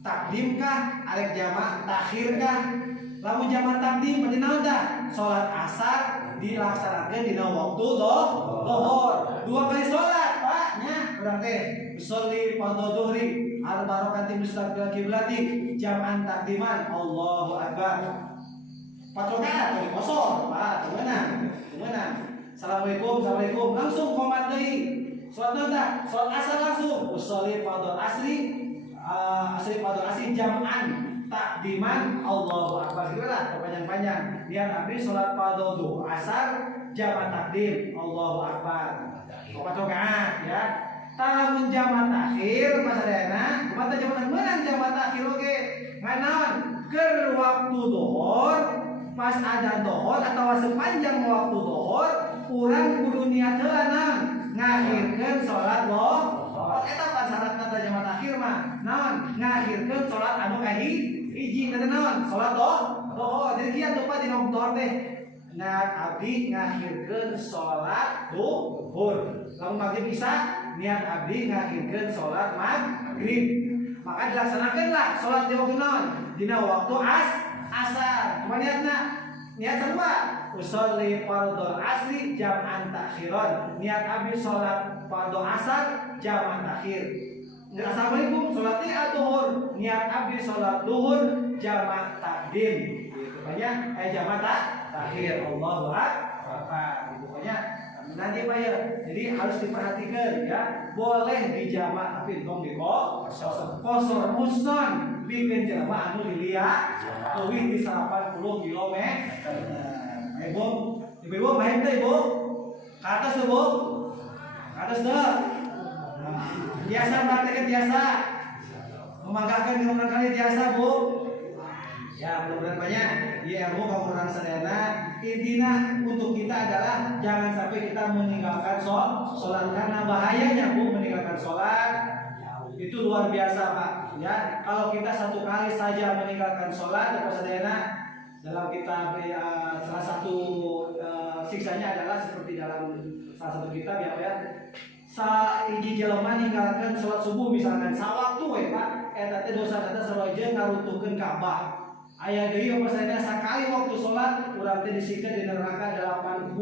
takdim kah? Arek jamak takhir kah? Lamun jamak takdim berarti naon tah? Sholat asar dilaksanakan dina waktu dohor. 2 kali sholat Pak nya urang teh sholli fardhu dhuhri arba'ati mustaqbil kiblati jam'an takdiman Allahu akbar 4 rakaat dari kosong Pak temenan assalamualaikum langsung qomat deui sholat naon sholat asar langsung sholli fardhu asri jam'an takdiman Allahu akbar kira panjang-panjang niat abdi sholat fardhu asar jamak takdim Allahu akbar 4 rakaat ya. Tahun jamak takhir Mas Adena, mata jamak menang jamak takhir oke. Nganaon keur waktu dohor, pas adzan dohor atau sepanjang waktu dohor, urang kudu niat heula naon ngakhirkeun salat dohor. Eta pan syarat kata jamak takhir mah. Naon ngakhirkeun salat anu hiji kata naon salat dohor. Jadi kieu tuh Pak dina dohor teh niat abdi ngakhirkeun salat duhur. Lamun maghrib bisa niat abdi ngakhirkeun salat maghrib. Maka dilaksanakeunlah salat di waktu naon? Dina waktu asar. Kumaha niatna? Niat sarua usolli fardhu asri jam'an takhiron. Niat abdi salat fardhu asar jam'an takhir. Assalamualaikum salatnya duhur. Niat abdi salat duhur jamak takdim. Gitu banyak jamak takhir. Allahu akbar. Gitu banyak. Nanti Pak ya. Jadi harus diperhatikan ya. Boleh dijamak tapi dong di kosor musnon bikin jamaah anu dilihat leuwih di 80 km. Ibu main teh Ibu. Ke atas tuh Bu. Ke atas dah. Biasa praktekin biasa. Memagahkan di orang kali biasa Bu. Ya mudah-mudahan banyak. Ya ilmu kamu orang sadayana. Intinya untuk kita adalah jangan sampai kita meninggalkan sholat karena bahayanya Bu meninggalkan sholat itu luar biasa Pak. Ya kalau kita 1 kali saja meninggalkan sholat Bapak sadayana dalam kitab salah satu siksanya adalah seperti dalam salah satu kitab ya saiji jelema ninggalkan sholat subuh misalkan sawaktu we Pak eta teh dosa-dosa sarojeun ngaruntuhkeun Ka'bah. Aya deui apa saja sakali waktu sholat urang teh disiksa di neraka 80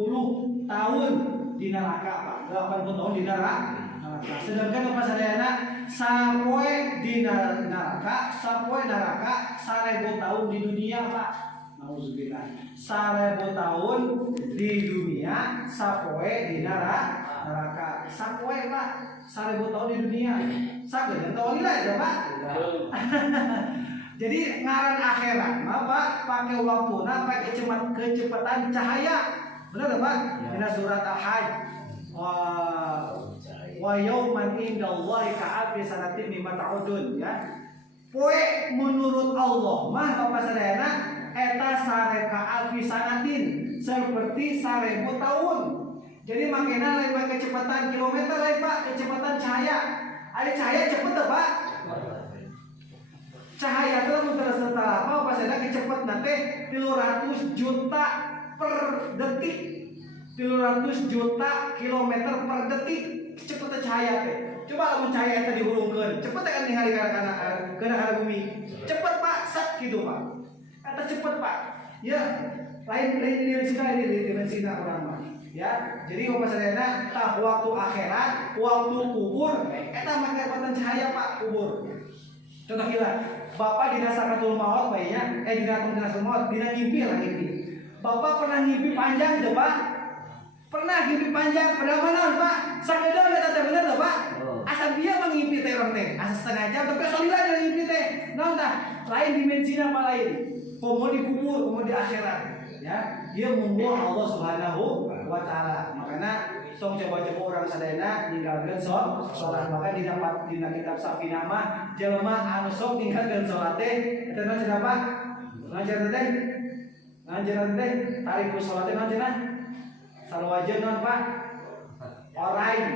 tahun di neraka Pak. 80 tahun di neraka. Nah, sedangkan apa sadayana sapoe di neraka, sapoe neraka 1000 tahun di dunia, Pak. Nauzubillah. 1000 tahun di dunia, sapoe di neraka. Sapoe, Pak. 1000 tahun di dunia. Sakit tahu nilai ya, Pak. Jadi ngaran akhirat, Pak, pakai waktu, pakai kecepatan cahaya. Benar Pak? Ini surat Al-Hajj. Wa yauman indallahi ka'alfi sanatin mimma ta'udun, ya. Poe menurut Allah mah Bapak sadayana eta sare ka'alfi sanatin seperti 1000 tahun. Jadi makanya lain pakai kecepatan kilometer lain Pak, kecepatan cahaya. Ada cahaya cepet tuh Pak. Cahaya itu setelah apa sadayana kecepatan nanti 300 juta per detik, 300 juta kilometer per detik kecepatan cahaya teh. Coba lamun cahaya teh dihulungkeun, cepet kan ningali kana bumi. Cepet Pak, sak gitu Pak. Eta cepet Pak. Ya, lain dimensi orang mah. Ya, jadi Bapak sadayana tah waktu akhirat, waktu kubur, eta mah kecepatan cahaya Pak kubur. Contoh gila, Bapak dina sakaratul maut bayinya, dina sakaratul maut, dina ngimpi lah ngimpi. Bapak pernah ngimpi panjang tuh Pak? Pernah ngimpi panjang, pada mana Pak? Sakeda eta teh bener tuh Pak? Asal dia mengimpi teh orang teh, asal setengah jam tapi salila dia ngimpi teh. Naon tah? Lain dimensinya apa lain? Komo di kubur, komo di akhirat. Ya, dia membuah Allah Subhanahu wa taala. Makanya tong coba-coba orang sadayana ninggalkeun salat. Maka didapat dina kitab Safinah mah jelema anu sok ninggalkeun salat teh eta naon cenah Pak? Ngajar teh? Ngajar teh tariku salat teh naon cenah? Sarwajeun naon Pak? Orain.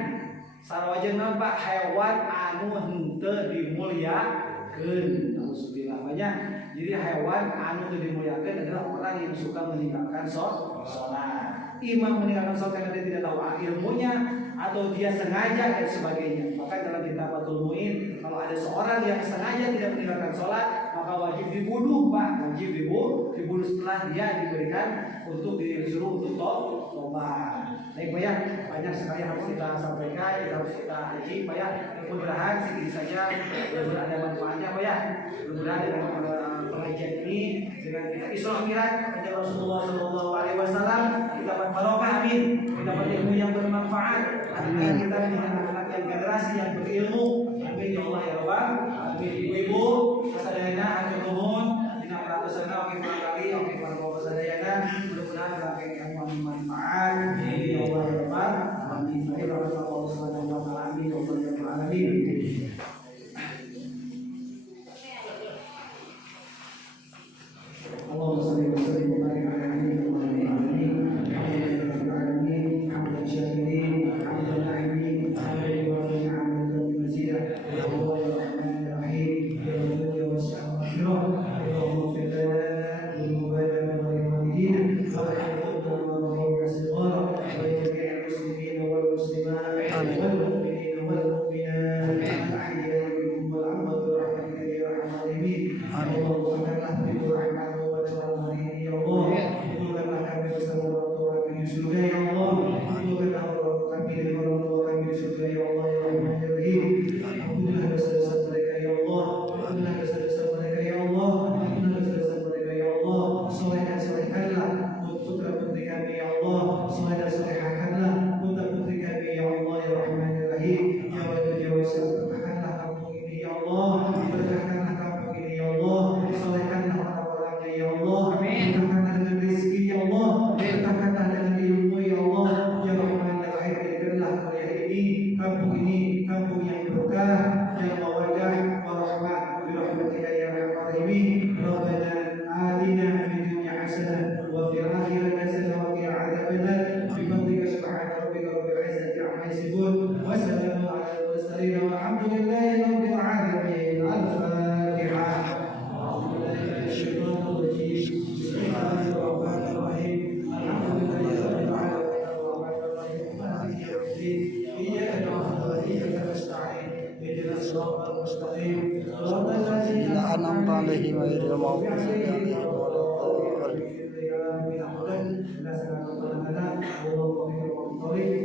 Sarwajeun naon Pak? Hewan anu henteu dimuliakeun. Nauzubillah banyak. Jadi hewan anu teu dimuliakeun adalah orang yang suka meninggalkan salat. Imam meninggalkan sholat karena dia tidak tahu ilmunya atau dia sengaja dan sebagainya. Maka dalam Kitabatul Mu'in kalau ada seorang yang sengaja tidak meninggalkan sholat maka wajib dibunuh Pak, wajib dibunuh setelah dia diberikan untuk disuruh untuk tobat. Baik Pak ya, banyak sekali yang harus kita sampaikan, kita harus kita haji Pak ya. Mudah-mudahan sedikit saja mudah-mudahan ada manfaatnya Pak ya. Mudah-mudahan dengan pengajian ini dengan kita Isra Mi'raj kepada Rasulullah SAW kita dapat barokah amin, kita dapat ilmu yang bermanfaat, amin. Kita menjadi anak yang generasi yang berilmu, amin ya Allah ya Rabbal alamin. Ibu-ibu sadayana hatur nuhun dina peratusan oke barangkali oke para bapak sadayana mudah-mudahan bangkai ilmu yang bermanfaat, amin ya Allah ya Rabbal alamin. Allah Subhanahu wa taala amin ya Allah ya Rabbal alamin. Allahumma shalli wa sallim wa barik ala nabiyyina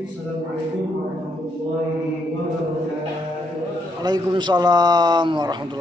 Assalamualaikum warahmatullahi wabarakatuh. Waalaikumsalam warahmatullahi